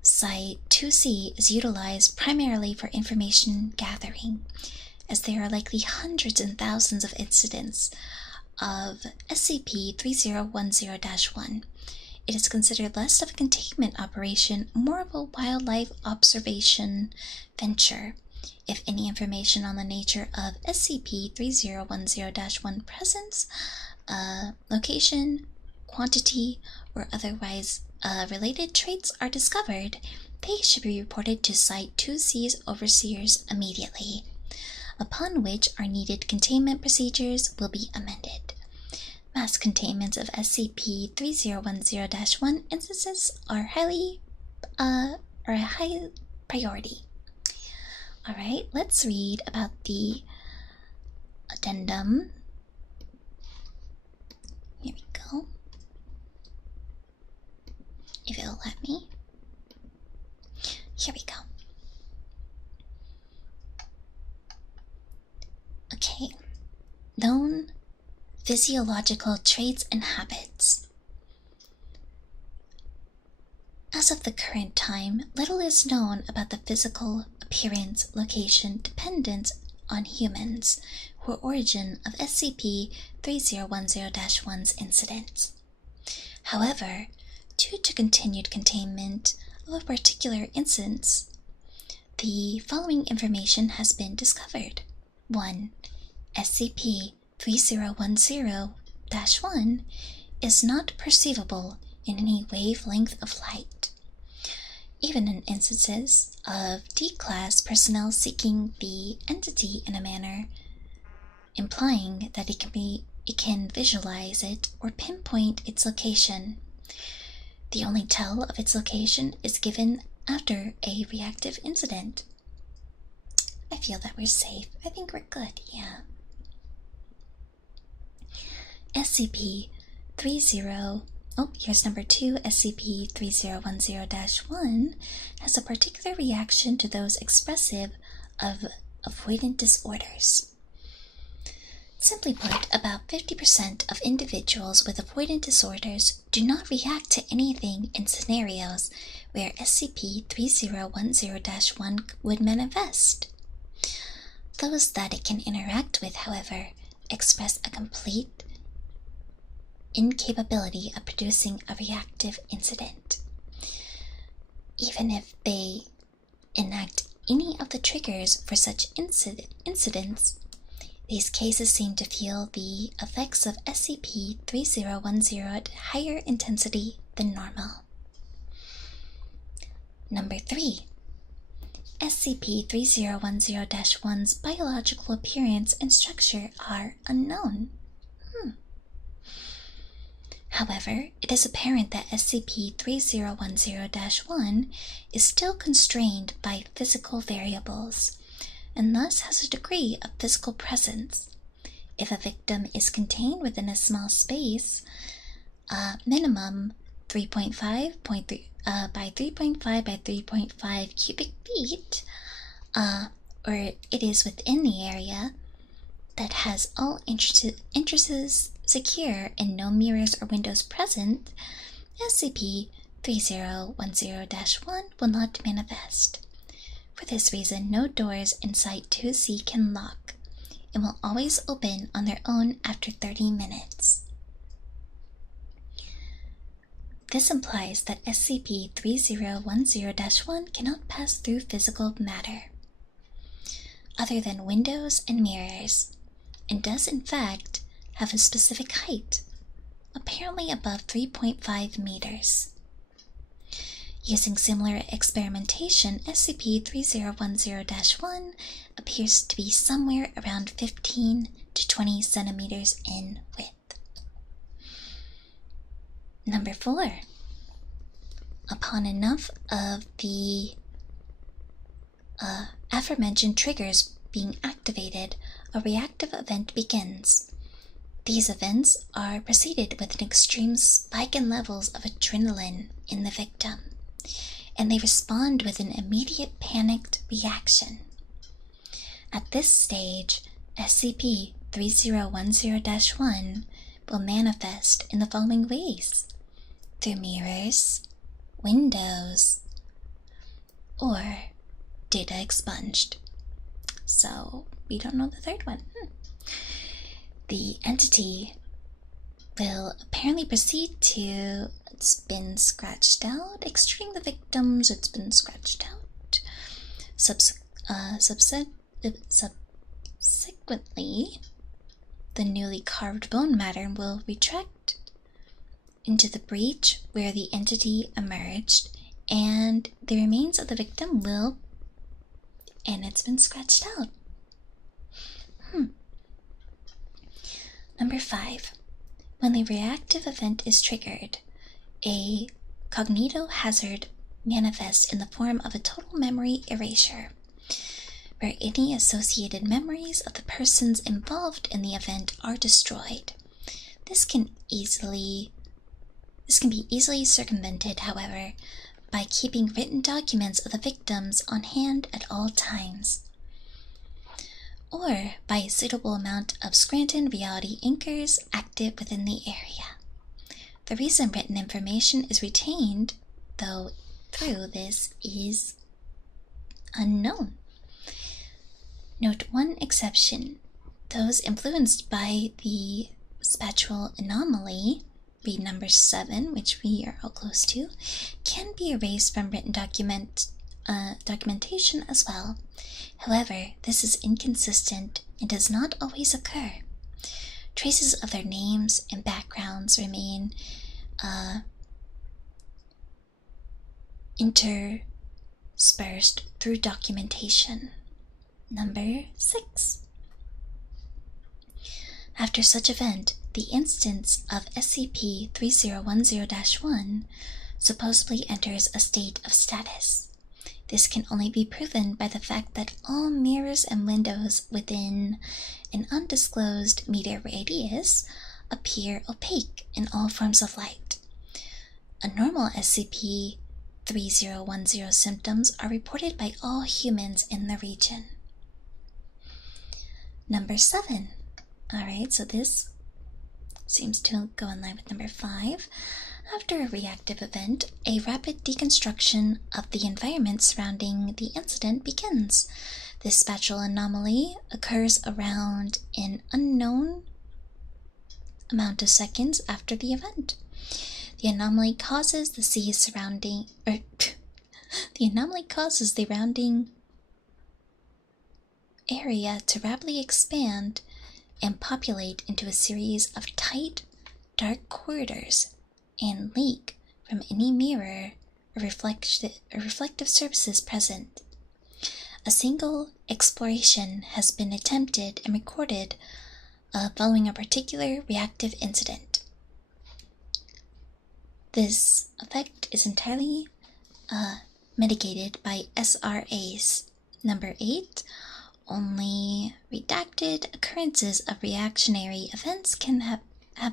Site 2C is utilized primarily for information gathering, as there are likely hundreds and thousands of incidents of SCP-3010-1. It is considered less of a containment operation, more of a wildlife observation venture. If any information on the nature of SCP-3010-1 presence, location, quantity, or otherwise related traits are discovered, they should be reported to Site 2C's overseers immediately, upon which our needed containment procedures will be amended. Mass containment of SCP-3010-1 instances are a high priority. Alright, let's read about the addendum. Here we go. If it'll let me. Here we go. Okay. Known physiological traits and habits. As of the current time, little is known about the physical appearance, location, dependence on humans, or origin of SCP-3010-1's incidents. However, due to continued containment of a particular instance, the following information has been discovered. 1. SCP-3010-1 is not perceivable in any wavelength of light. Even in instances of D-Class personnel seeking the entity in a manner implying that it can visualize it or pinpoint its location. The only tell of its location is given after a reactive incident. I feel that we're safe. I think we're good, yeah. Here's number 2. SCP-3010-1 has a particular reaction to those expressive of avoidant disorders. Simply put, about 50% of individuals with avoidant disorders do not react to anything in scenarios where SCP-3010-1 would manifest. Those that it can interact with, however, express a complete incapability of producing a reactive incident. Even if they enact any of the triggers for such incidents, these cases seem to feel the effects of SCP-3010 at higher intensity than normal. Number 3. SCP-3010-1's biological appearance and structure are unknown. However, it is apparent that SCP-3010-1 is still constrained by physical variables, and thus has a degree of physical presence. If a victim is contained within a small space, minimum 3.5 by 3.5 by 3.5 cubic feet, or it is within the area that has all entrances secure and no mirrors or windows present, SCP-3010-1 will not manifest. For this reason, no doors in Site 2C can lock, and will always open on their own after 30 minutes. This implies that SCP-3010-1 cannot pass through physical matter, other than windows and mirrors, and does in fact have a specific height, apparently above 3.5 meters. Using similar experimentation, SCP-3010-1 appears to be somewhere around 15 to 20 centimeters in width. Number 4. Upon enough of the aforementioned triggers being activated, a reactive event begins. These events are preceded with an extreme spike in levels of adrenaline in the victim, and they respond with an immediate panicked reaction. At this stage, SCP-3010-1 will manifest in the following ways: through mirrors, windows, or data expunged. So, we don't know the third one. The entity will apparently proceed to, it's been scratched out, extruding the victims, it's been scratched out. Subsequently, the newly carved bone matter will retract into the breach where the entity emerged, and the remains of the victim will, and it's been scratched out. Number 5. When the reactive event is triggered, a cognitohazard manifests in the form of a total memory erasure, where any associated memories of the persons involved in the event are destroyed. This can be easily circumvented, however, by keeping written documents of the victims on hand at all times, or by a suitable amount of Scranton reality anchors active within the area. The reason written information is retained, though, through this is unknown. Note one exception: those influenced by the spatial anomaly, read number 7, which we are all close to, can be erased from written documentation as well. However, this is inconsistent and does not always occur. Traces of their names and backgrounds remain interspersed through documentation. Number 6. After such event, the instance of SCP-3010-1 supposedly enters a state of status. This can only be proven by the fact that all mirrors and windows within an undisclosed meter radius appear opaque in all forms of light. A normal SCP-3010 symptoms are reported by all humans in the region. Number 7. Alright, so this seems to go in line with number 5. After a reactive event, a rapid deconstruction of the environment surrounding the incident begins. This spatial anomaly occurs around an unknown amount of seconds after the event. The anomaly causes the surrounding area to rapidly expand and populate into a series of tight, dark corridors and leak from any mirror or reflective surfaces present. A single exploration has been attempted and recorded following a particular reactive incident. This effect is entirely mitigated by SRAs. Number 8. Only redacted occurrences of reactionary events can have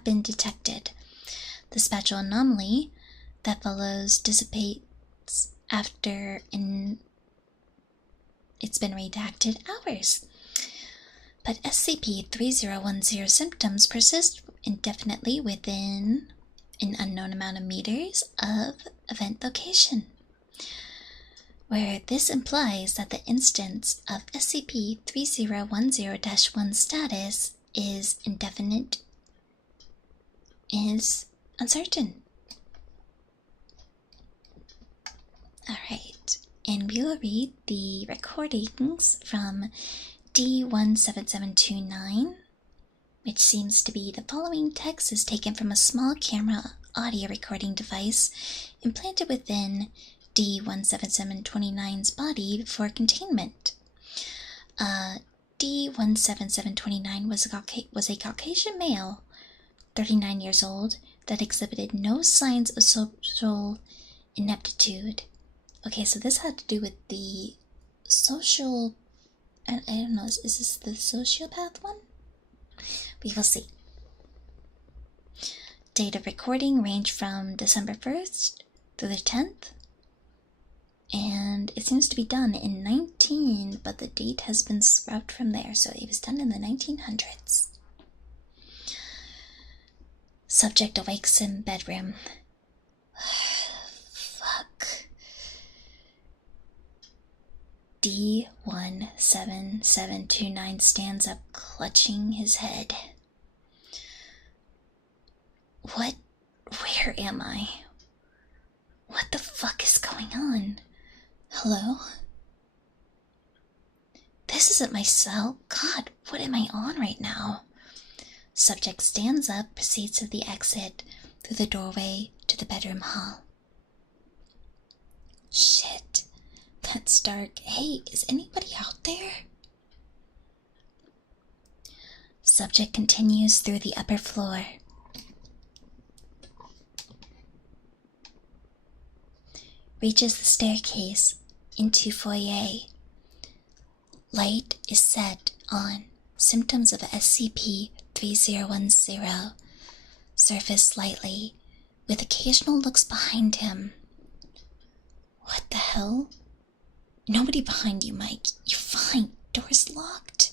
been detected. The spatial anomaly that follows dissipates after it's been redacted hours. But SCP-3010 symptoms persist indefinitely within an unknown amount of meters of event location, where this implies that the instance of SCP-3010-1 status is indefinite is uncertain. Alright, and we will read the recordings from D17729, which seems to be the following text is taken from a small camera audio recording device implanted within D17729's body for containment. D17729 was a Caucasian male, 39 years old, that exhibited no signs of social ineptitude. Okay, so this had to do with the social... I don't know, is this the sociopath one? We will see. Date of recording ranged from December 1st through the 10th. And it seems to be done in 19, but the date has been scrubbed from there, so it was done in the 1900s. Subject awakes in bedroom. Fuck. D17729 stands up, clutching his head. What? Where am I? What the fuck is going on? Hello? This isn't my cell. God, what am I on right now? Subject stands up, proceeds to the exit, through the doorway to the bedroom hall. Shit. That's dark. Hey, is anybody out there? Subject continues through the upper floor. Reaches the staircase into foyer. Light is set on. Symptoms of SCP-3010 surface slightly, with occasional looks behind him. What the hell? Nobody behind you, Mike. You're fine. Door's locked.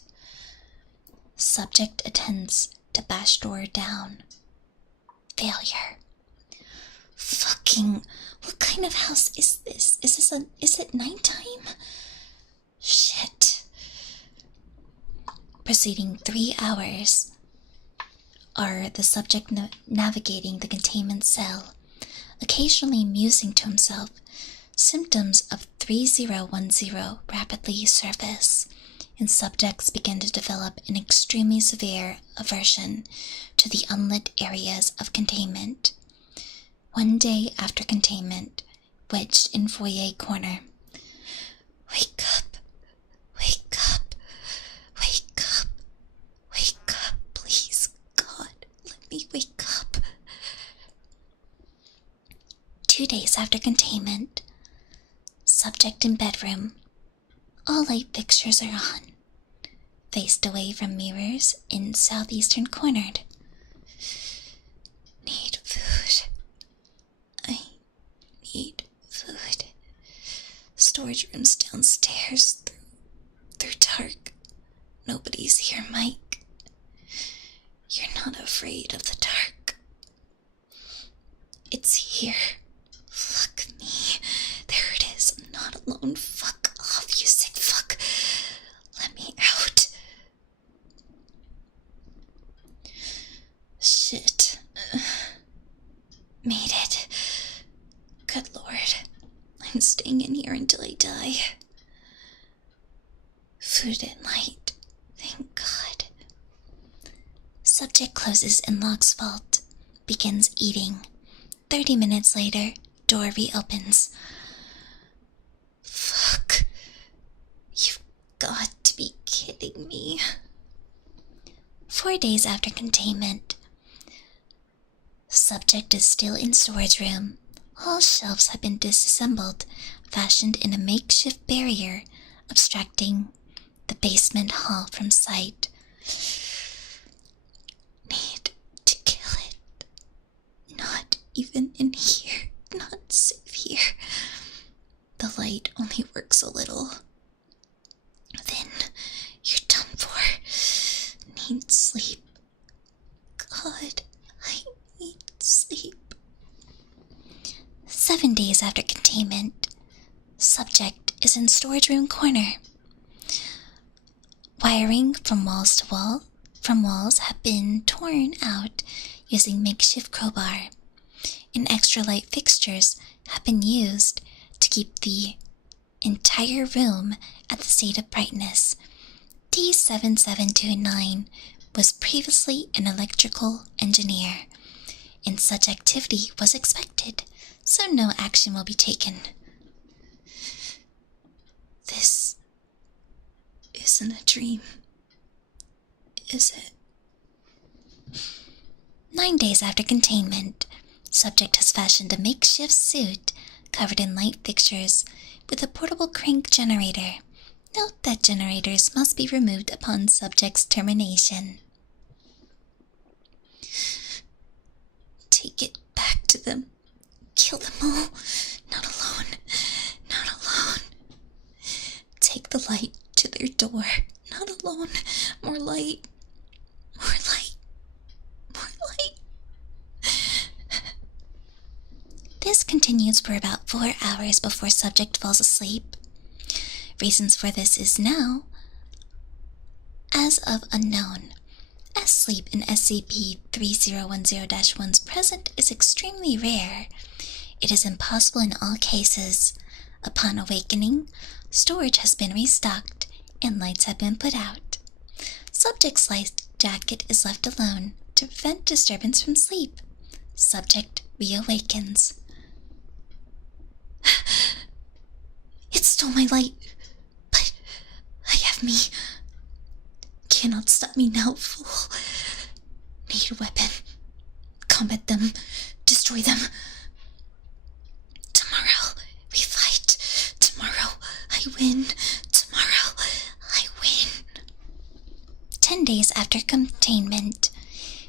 Subject attempts to bash door down. Failure. Fucking... What kind of house is this? Is it nighttime? Shit. Proceeding 3 hours. Are the subject navigating the containment cell, occasionally musing to himself. Symptoms of 3010 rapidly surface, and subjects begin to develop an extremely severe aversion to the unlit areas of containment. 1 day after containment, wedged in foyer corner. Wake up, wake up, wake up, wake up, please, God, let me wake up. 2 days after containment, subject in bedroom. All light fixtures are on. Faced away from mirrors in southeastern cornered. Need food. I need food. Storage room's downstairs through dark. Nobody's here, Mike. You're not afraid of the dark. It's here. Fuck me. There it is. I'm not alone. Fuck off, you sick fuck. Let me out. Shit. Made it. Good Lord. I'm staying in here until I die. Food and light. Thank God. Subject closes and locks vault. Begins eating. 30 minutes later, door reopens. Fuck. You've got to be kidding me. 4 days after containment. Subject is still in storage room. All shelves have been disassembled, fashioned in a makeshift barrier, obstructing the basement hall from sight. Need to kill it. Not even in here. Not safe here. The light only works a little. Then you're done for. Need sleep. God, I need sleep. 7 days after containment, subject is in storage room corner. Wiring from walls have been torn out using makeshift crowbar, and extra light fixtures have been used to keep the entire room at the stated brightness. D7729 was previously an electrical engineer, and such activity was expected, so no action will be taken. This isn't a dream, is it? 9 days after containment, subject has fashioned a makeshift suit covered in light fixtures with a portable crank generator. Note that generators must be removed upon subject's termination. Take it back to them. Kill them all. Not alone. Not alone. your door. Not alone. More light. More light. More light. This continues for about 4 hours before subject falls asleep. Reasons for this is now as of unknown, as sleep in SCP-3010-1's present is extremely rare. It is impossible in all cases. Upon awakening, storage has been restocked and lights have been put out. Subject's life jacket is left alone to prevent disturbance from sleep. Subject reawakens. It stole my light, but I have me. Cannot stop me now, fool. Need a weapon. Combat them. Destroy them. Tomorrow we fight. Tomorrow I win. Tomorrow I win. 10 days after containment,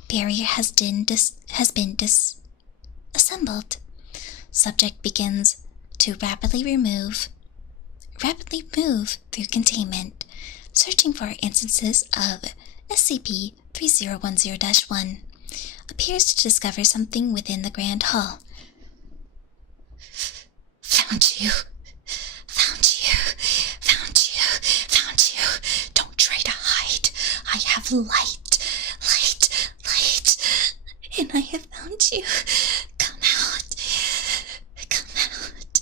barrier has been disassembled. Subject begins to rapidly move through containment, searching for instances of SCP-3010-1. Appears to discover something within the Grand Hall. Found you. Found you. Found you. Found you. Don't try to hide. I have light. Light. Light. And I have found you. Come out. Come out.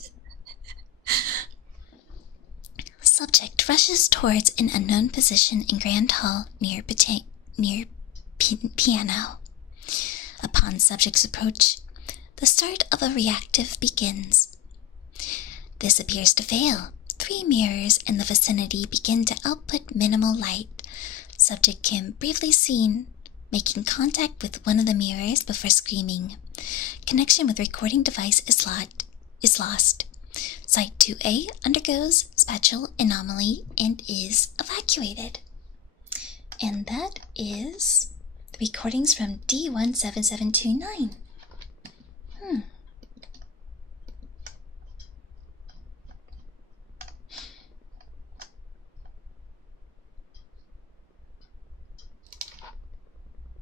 Subject rushes towards an unknown position in Grand Hall near piano. Upon subject's approach, the start of a reactive begins. This appears to fail. 3 mirrors in the vicinity begin to output minimal light. Subject can briefly seen making contact with one of the mirrors before screaming. Connection with recording device is lost. Site 2A undergoes spatial anomaly and is evacuated. And that is the recordings from D17729.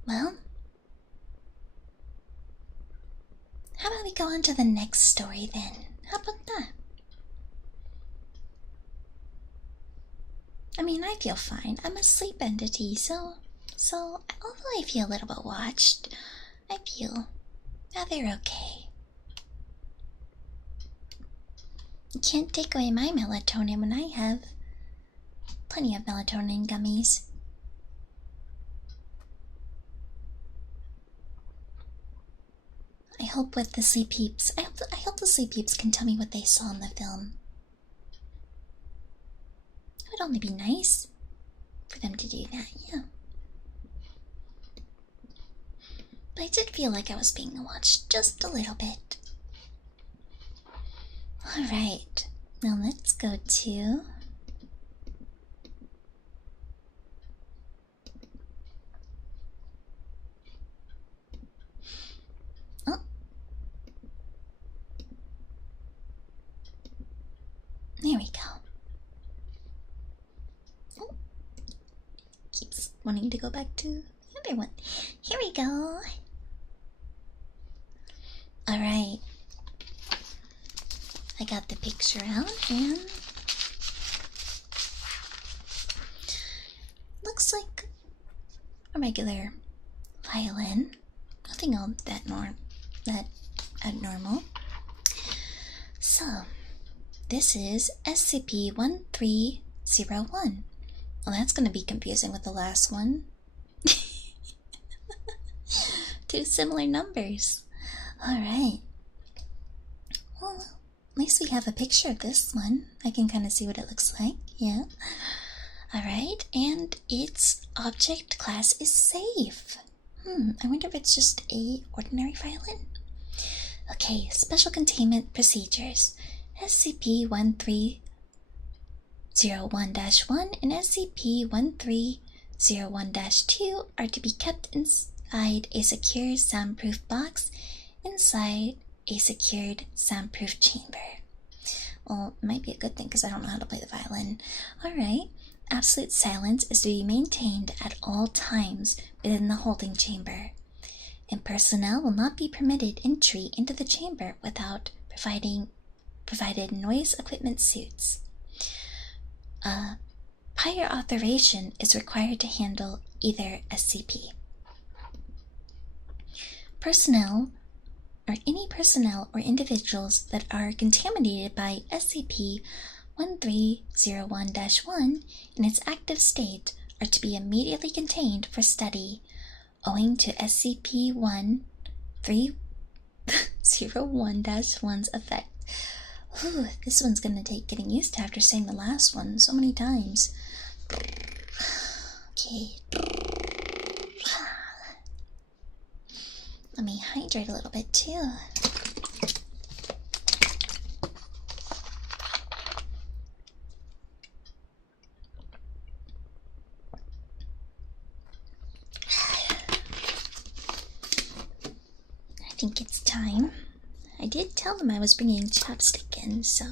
Well, how about we go on to the next story then? How about that? I mean, I feel fine. I'm a sleep entity, so although I feel a little bit watched, I feel rather okay. You can't take away my melatonin when I have plenty of melatonin gummies. I hope with the Sleepeeps, I hope the Sleepeeps can tell me what they saw in the film. It would only be nice for them to do that, yeah. But I did feel like I was being watched just a little bit. Alright, now let's go to... There we go. Oh, keeps wanting to go back to the other one. Here we go. Alright. I got the picture out and looks like a regular violin. Nothing all that abnormal. So this is SCP-1301. Well, that's going to be confusing with the last one. 2 similar numbers. Alright. Well, at least we have a picture of this one. I can kind of see what it looks like. Yeah. Alright, and its object class is safe. I wonder if it's just a ordinary violin. Okay, special containment procedures. SCP-1301-1 and SCP-1301-2 are to be kept inside a secure soundproof box inside a secured soundproof chamber. Well, it might be a good thing because I don't know how to play the violin. Alright, Absolute silence is to be maintained at all times within the holding chamber, and personnel will not be permitted entry into the chamber without provided noise equipment suits. Prior authorization is required to handle either SCP. Any personnel or individuals that are contaminated by SCP-1301-1 in its active state are to be immediately contained for study, owing to SCP-1301-1's effect. Ooh, this one's gonna take getting used to after saying the last one so many times. Okay. Let me hydrate a little bit too. I think it's time. I did tell them I was bringing chapstick in, so...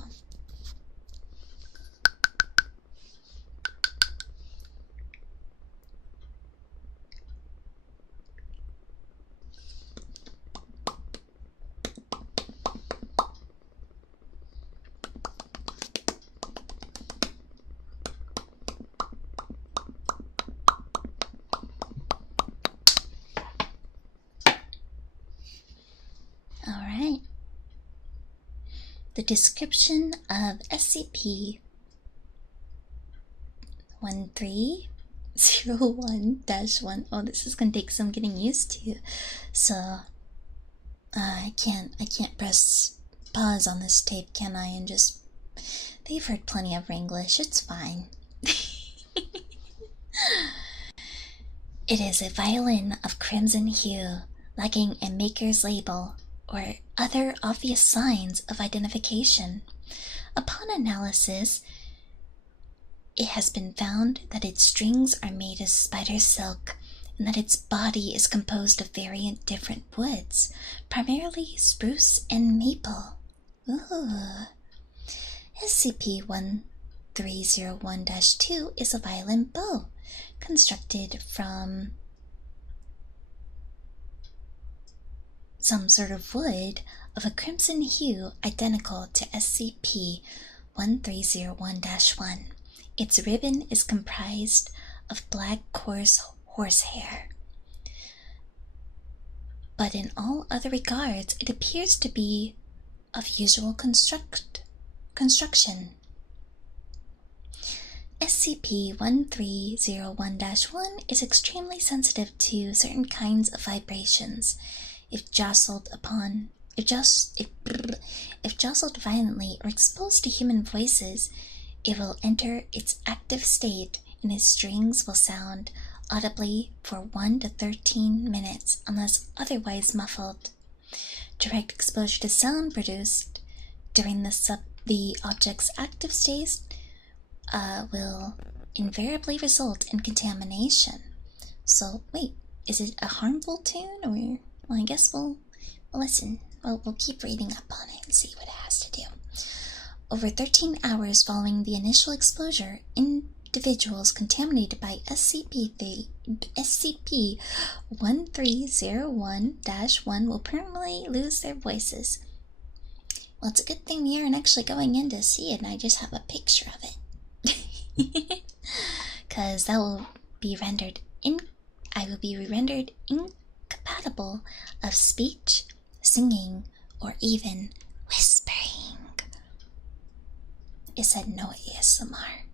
Alright. The description of SCP-1301-1. Oh, this is gonna take some getting used to. So I can't press pause on this tape, can I? And just, they've heard plenty of English, it's fine. It is a violin of crimson hue, lacking a maker's label or other obvious signs of identification. Upon analysis, it has been found that its strings are made of spider silk and that its body is composed of different woods, primarily spruce and maple. Ooh. SCP-1301-2 is a violin bow, constructed from some sort of wood of a crimson hue identical to SCP-1301-1. Its ribbon is comprised of black coarse horsehair. But in all other regards, it appears to be of usual construction. SCP-1301-1 is extremely sensitive to certain kinds of vibrations. If jostled violently or exposed to human voices, it will enter its active state and its strings will sound audibly for 1 to 13 minutes unless otherwise muffled. Direct exposure to sound produced during the object's active state will invariably result in contamination. So, wait, is it a harmful tune, or... Well, I guess we'll listen. We'll keep reading up on it and see what it has to do. Over 13 hours following the initial exposure, individuals contaminated by SCP-1301-1 will permanently lose their voices. Well, it's a good thing we aren't actually going in to see it and I just have a picture of it. Because that will be rendered incompatible of speech, singing, or even whispering. It said no ASMR.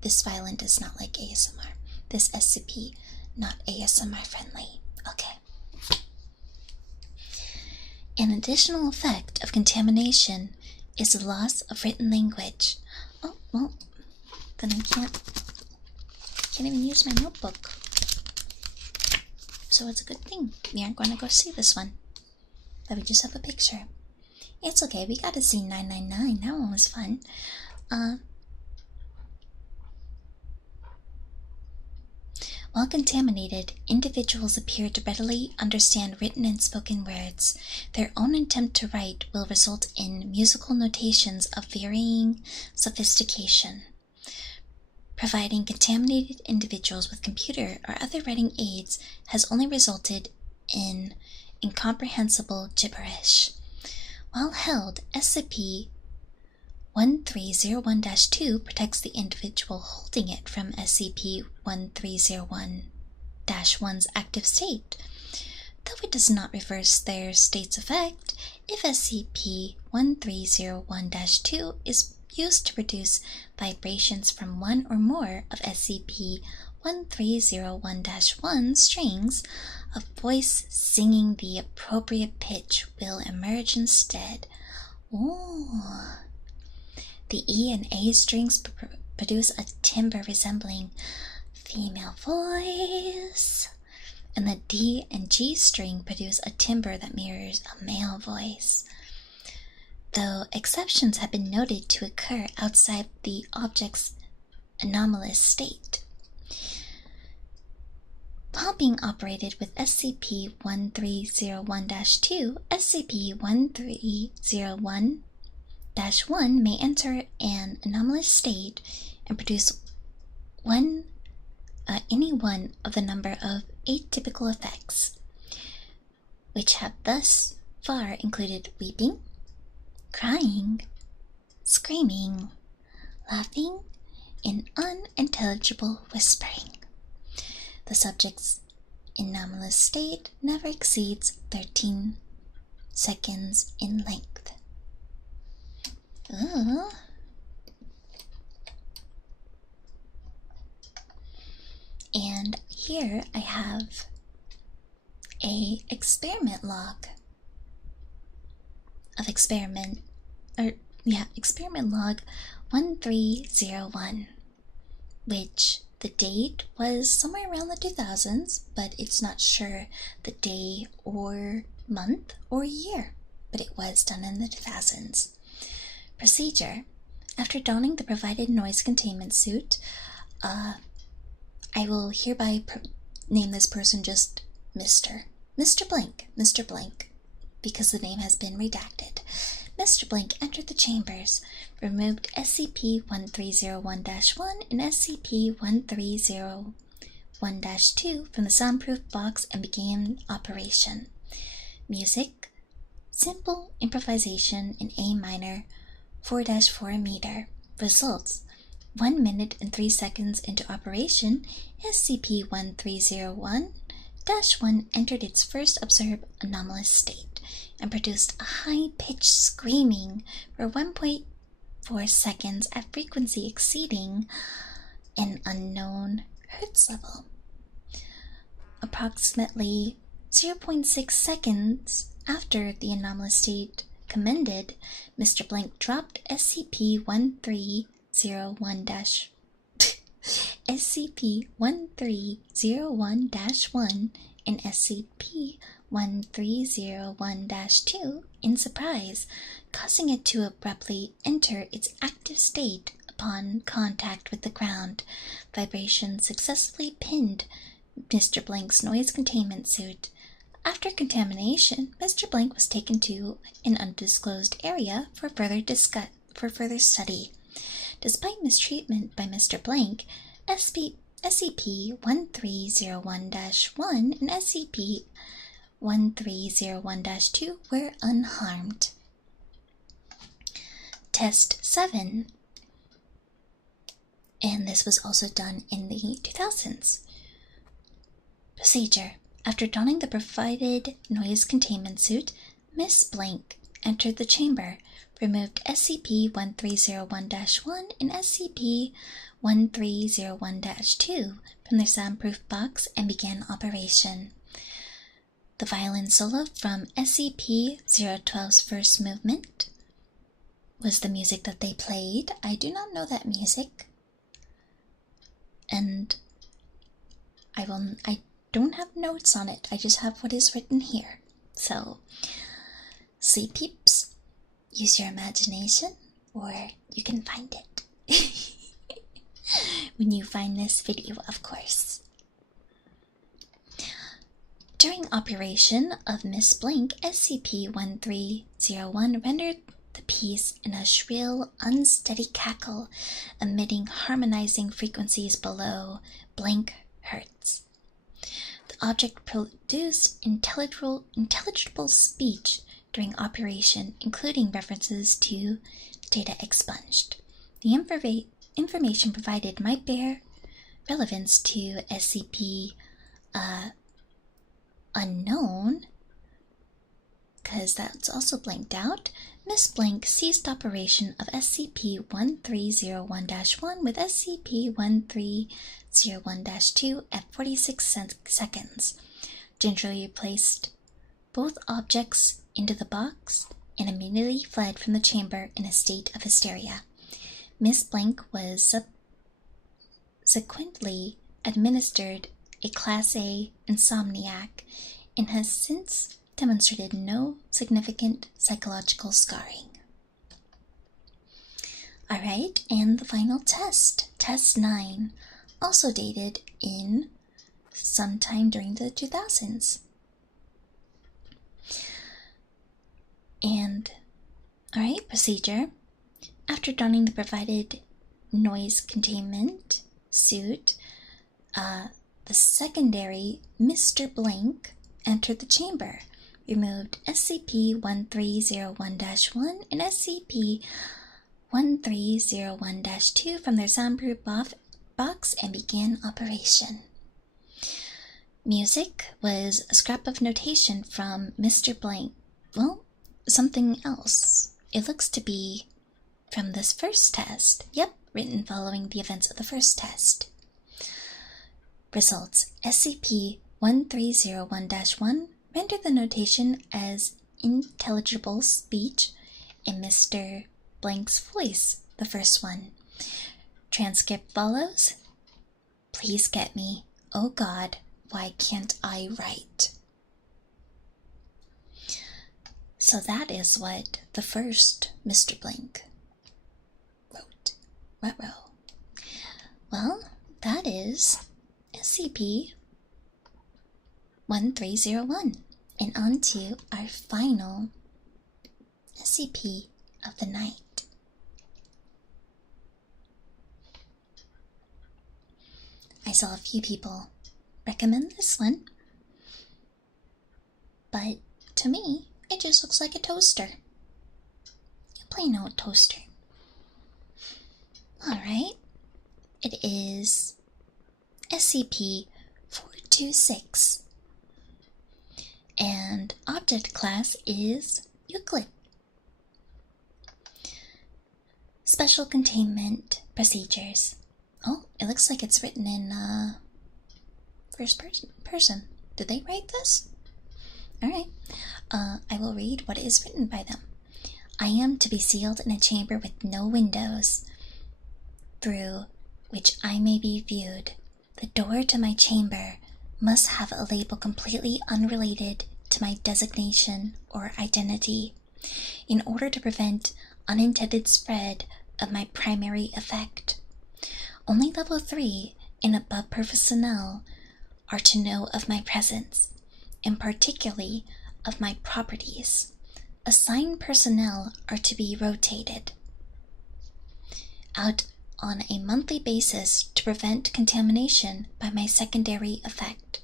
This violin does not like ASMR. This SCP, not ASMR friendly. Okay. An additional effect of contamination is the loss of written language. Oh, well, then I can't even use my notebook. So it's a good thing we aren't going to go see this one. That we just have a picture. It's okay, we got to see 999. That one was fun. While contaminated, individuals appear to readily understand written and spoken words. Their own attempt to write will result in musical notations of varying sophistication. providing contaminated individuals with computer or other writing aids has only resulted in incomprehensible gibberish. While held, SCP-1301-2 protects the individual holding it from SCP-1301-1's active state, though it does not reverse their state's effect if SCP-1301-2 is used to produce vibrations from one or more of SCP-1301-1 strings. A voice singing the appropriate pitch will emerge instead. Ooh. The E and A strings produce a timbre resembling female voice, and the D and G string produce a timbre that mirrors a male voice, though exceptions have been noted to occur outside the object's anomalous state. While being operated with SCP-1301-2, SCP-1301-1 may enter an anomalous state and produce any one of the number of atypical effects, which have thus far included weeping, crying, screaming, laughing, and unintelligible whispering. The subject's anomalous state never exceeds 13 seconds in length. Ooh. And here I have a experiment log of experiment log 1301, which the date was somewhere around the 2000s, but it's not sure the day or month or year, but it was done in the 2000s. Procedure. After donning the provided noise containment suit, I will hereby name this person just Mr. Blank, because the name has been redacted. Mr. Blank entered the chambers, removed SCP-1301-1 and SCP-1301-2 from the soundproof box and began operation. Music: simple improvisation in A minor, 4-4 meter. Results: 1 minute and 3 seconds into operation, SCP-1301-1 entered its first observed anomalous state and produced a high-pitched screaming for 1.4 seconds at frequency exceeding an unknown hertz level. Approximately 0.6 seconds after the anomalous state commenced, Mr. Blank dropped SCP-1301-1 and SCP-1301-2 in surprise, causing it to abruptly enter its active state upon contact with the ground. Vibration successfully pinned Mr. Blank's noise containment suit. After contamination, Mr. Blank was taken to an undisclosed area for further study. Despite mistreatment by Mr. Blank, SCP-1301-1 and SCP-1301-2 were unharmed. Test 7. And this was also done in the 2000s. Procedure. After donning the provided noise containment suit, Miss Blank entered the chamber, removed SCP-1301-1 and SCP-1301-2 from their soundproof box and began operation. The violin solo from SCP-012's first movement was the music that they played. I do not know that music, and I don't have notes on it. I just have what is written here. So, Sleepeeps, use your imagination, or you can find it. When you find this video, of course. During operation of Miss Blink, SCP-1301 rendered the piece in a shrill, unsteady cackle, emitting harmonizing frequencies below blank hertz. The object produced intelligible speech during operation, including references to data expunged. The information provided might bear relevance to SCP unknown, because that's also blanked out. Miss Blank ceased operation of SCP-1301-1 with SCP-1301-2 at 46 seconds. Gingerly placed both objects into the box and immediately fled from the chamber in a state of hysteria. Miss Blank was subsequently administered a Class A insomniac and has since demonstrated no significant psychological scarring. Alright, and the final test, Test 9, also dated in sometime during the 2000s. And, alright, procedure. After donning the provided noise containment suit, the secondary Mr. Blank entered the chamber, removed SCP-1301-1 and SCP-1301-2 from their soundproof box and began operation. Music was a scrap of notation from Mr. Blank. Well, something else. It looks to be from this first test. Yep, written following the events of the first test. Results: SCP-1301-1 rendered the notation as intelligible speech in Mr. Blank's voice, the first one. Transcript follows. Please get me. Oh God, why can't I write? So that is what the first Mr. Blank wrote. Well, that is SCP-1301. And on to our final SCP of the night. I saw a few people recommend this one, but to me, it just looks like a toaster. A plain old toaster. Alright, it is SCP-426. And object class is Euclid. Special containment procedures. Oh, it looks like it's written in first person. Did they write this? Alright. I will read what is written by them. I am to be sealed in a chamber with no windows, through which I may be viewed. The door to my chamber must have a label completely unrelated to my designation or identity, in order to prevent unintended spread of my primary effect. Only level 3 and above personnel are to know of my presence, and particularly of my properties. Assigned personnel are to be rotated out on a monthly basis to prevent contamination by my secondary effect.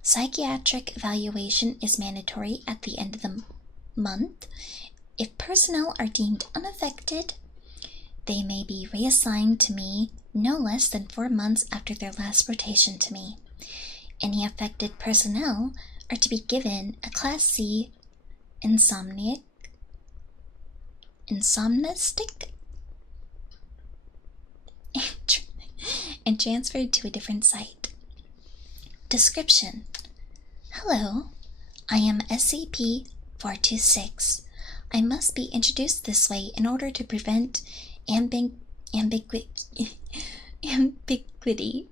Psychiatric evaluation is mandatory at the end of the month. If personnel are deemed unaffected, they may be reassigned to me no less than 4 months after their last rotation to me. Any affected personnel are to be given a Class C insomnistic and transferred to a different site. Description: Hello, I am SCP-426. I must be introduced this way in order to prevent ambiguity.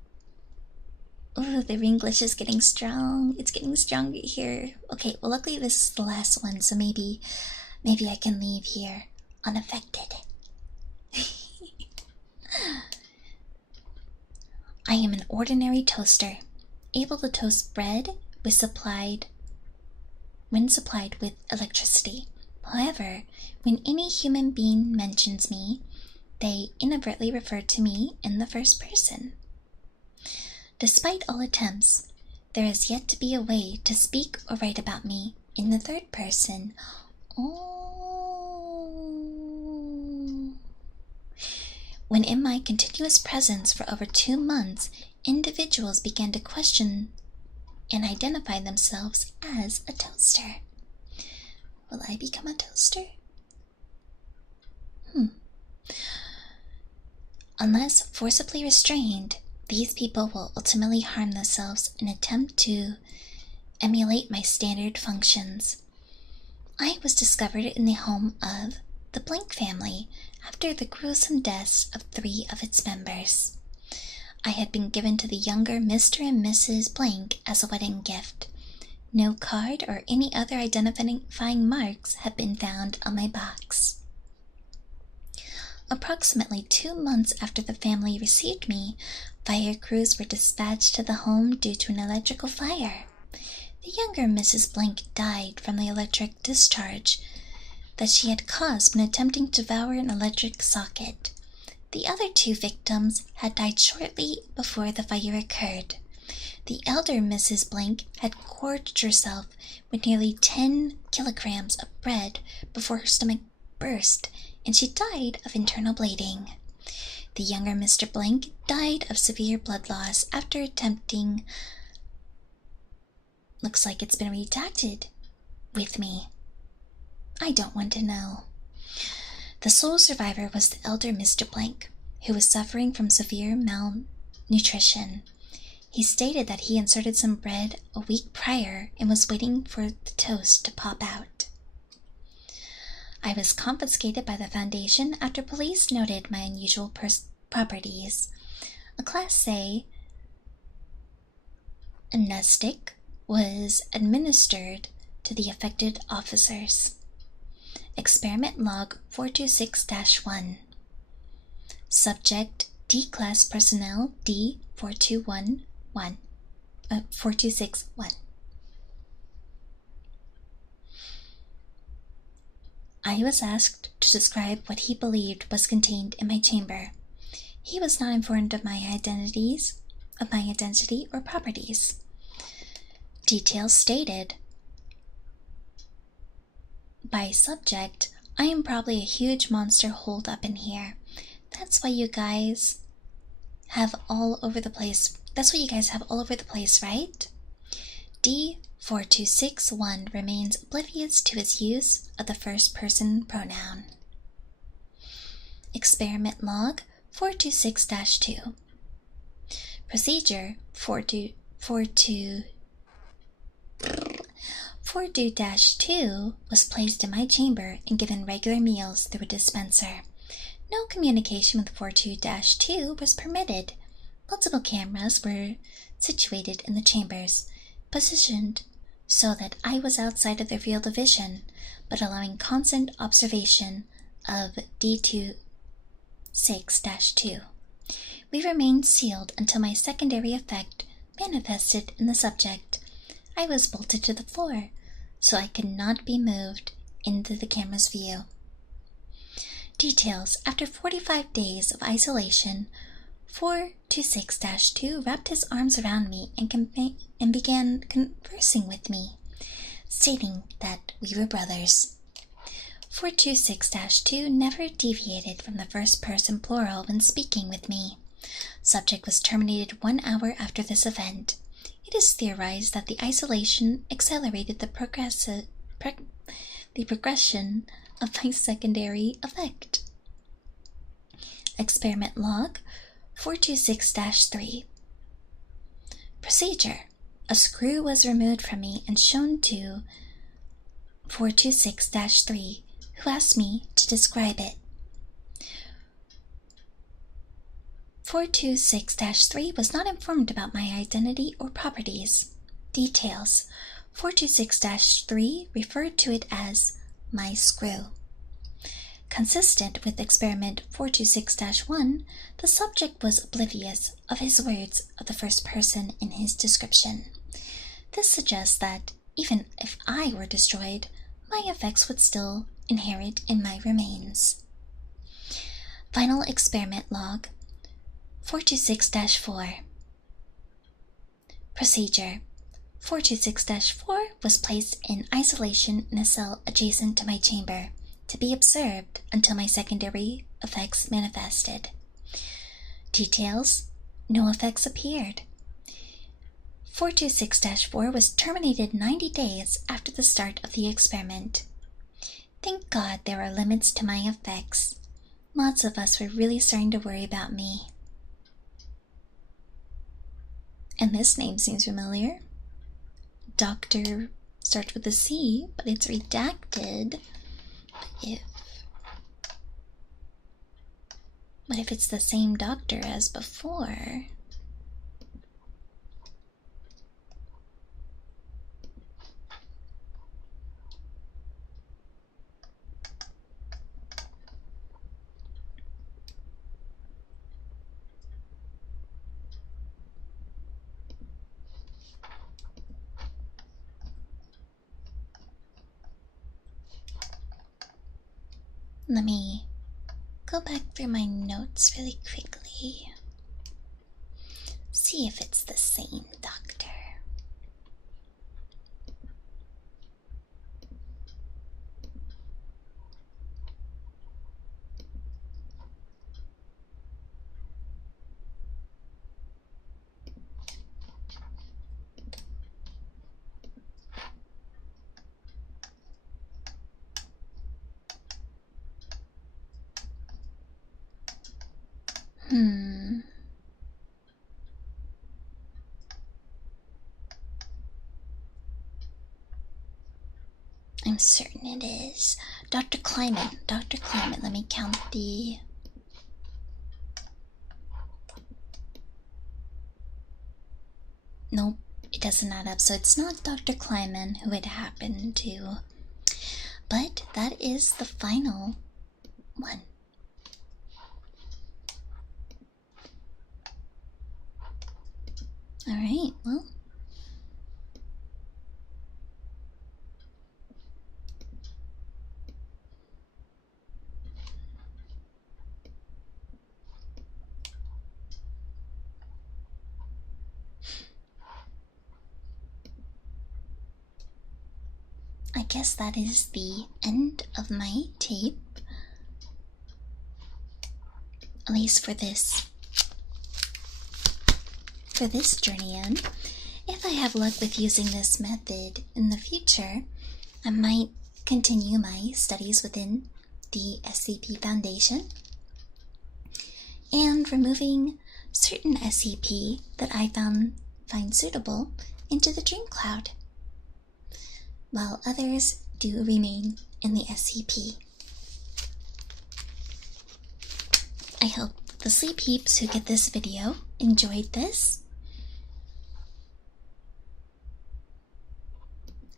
Ooh, the English is getting strong. It's getting stronger here. Okay, well luckily this is the last one, so maybe I can leave here unaffected. I am an ordinary toaster, able to toast bread when supplied with electricity. However, when any human being mentions me, they inadvertently refer to me in the first person. Despite all attempts, there is yet to be a way to speak or write about me in the third person. Oh. When in my continuous presence for over 2 months, individuals began to question and identify themselves as a toaster. Will I become a toaster? Unless forcibly restrained, these people will ultimately harm themselves and attempt to emulate my standard functions. I was discovered in the home of the Blank family after the gruesome deaths of 3 of its members. I had been given to the younger Mr. and Mrs. Blank as a wedding gift. No card or any other identifying marks had been found on my box. Approximately 2 months after the family received me, fire crews were dispatched to the home due to an electrical fire. The younger Mrs. Blank died from the electric discharge that she had caused when attempting to devour an electric socket. The other 2 victims had died shortly before the fire occurred. The elder Mrs. Blank had gorged herself with nearly 10 kilograms of bread before her stomach burst, and she died of internal bleeding. The younger Mr. Blank died of severe blood loss after attempting... Looks like it's been redacted with me. I don't want to know. The sole survivor was the elder Mr. Blank, who was suffering from severe malnutrition. He stated that he inserted some bread a week prior and was waiting for the toast to pop out. I was confiscated by the Foundation after police noted my unusual properties. A Class A amnestic was administered to the affected officers. Experiment Log 426-1. Subject D-Class Personnel D4261. 4261. I was asked to describe what he believed was contained in my chamber. He was not informed of my identity or properties. Details stated. By subject, I am probably a huge monster holed up in here. That's why you guys have all over the place. That's what you guys have all over the place, right? D4261 remains oblivious to its use of the first-person pronoun. Experiment Log 426-2. Procedure 42-2 was placed in my chamber and given regular meals through a dispenser. No communication with 42-2 was permitted. Multiple cameras were situated in the chambers, positioned so that I was outside of their field of vision, but allowing constant observation of D26-2. We remained sealed until my secondary effect manifested in the subject. I was bolted to the floor, so I could not be moved into the camera's view. Details. After 45 days of isolation, 426-2 wrapped his arms around me and began conversing with me, stating that we were brothers. 426-2 never deviated from the first-person plural when speaking with me. Subject was terminated 1 hour after this event. It is theorized that the isolation accelerated the progression of my secondary effect. Experiment Log 426-3. Procedure. A screw was removed from me and shown to 426-3, who asked me to describe it. 426-3 was not informed about my identity or properties. Details. 426-3 referred to it as my screw. Consistent with experiment 426-1, the subject was oblivious of his words of the first person in his description. This suggests that, even if I were destroyed, my effects would still inherit in my remains. Final experiment log 426-4. Procedure: 426-4 was placed in isolation in a cell adjacent to my chamber to be observed until my secondary effects manifested. Details: no effects appeared. 426-4 was terminated 90 days after the start of the experiment. Thank God there are limits to my effects. Lots of us were really starting to worry about me. And this name seems familiar. Doctor starts with a C, but it's redacted. But if it's the same doctor as before... Let me go back through my notes really quickly. See if it's the same doctor. I'm certain it is. Dr. Kleiman. Dr. Kleiman. Let me count the... Nope, it doesn't add up. So it's not Dr. Kleiman who it happened to. But that is the final one. Alright, well... I guess that is the end of my tape. At least for this journey in. If I have luck with using this method in the future, I might continue my studies within the SVP Foundation and removing certain SCP that I find suitable into the Dream Cloud, while others do remain in the SCP. I hope the Sleepeeps who get this video enjoyed this.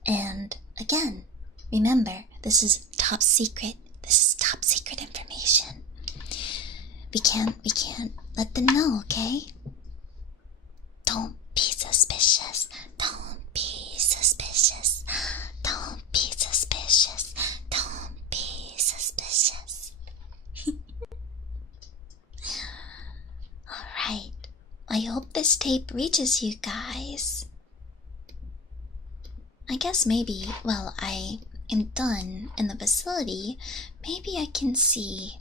And again, remember, this is top secret. This is top secret information. We can't let them know, okay? Don't be suspicious. Don't be suspicious. Don't be suspicious. Don't be suspicious. Alright. I hope this tape reaches you guys. I guess maybe while I am done in the facility, maybe I can see.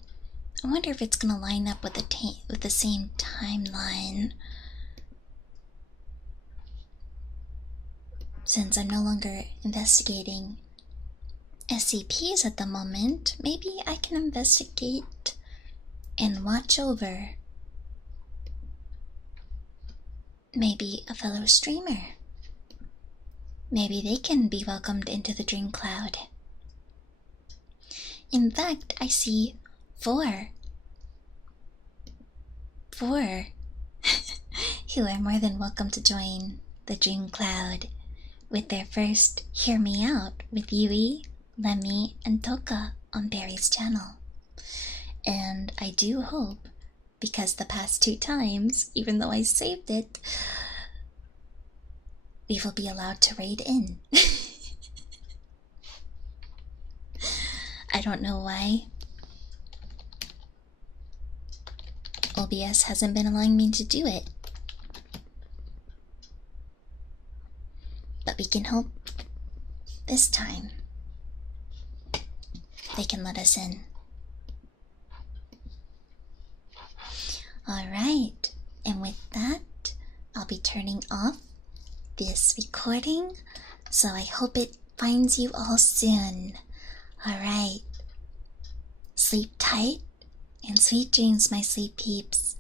I wonder if it's gonna line up with the same timeline. Since I'm no longer investigating SCPs at the moment, maybe I can investigate and watch over maybe a fellow streamer. Maybe they can be welcomed into the Dream Cloud. In fact, I see 4 who are more than welcome to join the Dream Cloud with their first Hear Me Out with Yui, Lemmy, and Toka on Barry's channel. And I do hope, because the past 2 times, even though I saved it, we will be allowed to raid in. I don't know why OBS hasn't been allowing me to do it. But we can hope this time they can let us in. Alright, and with that, I'll be turning off this recording, so I hope it finds you all soon. Alright, sleep tight and sweet dreams, my sleep peeps.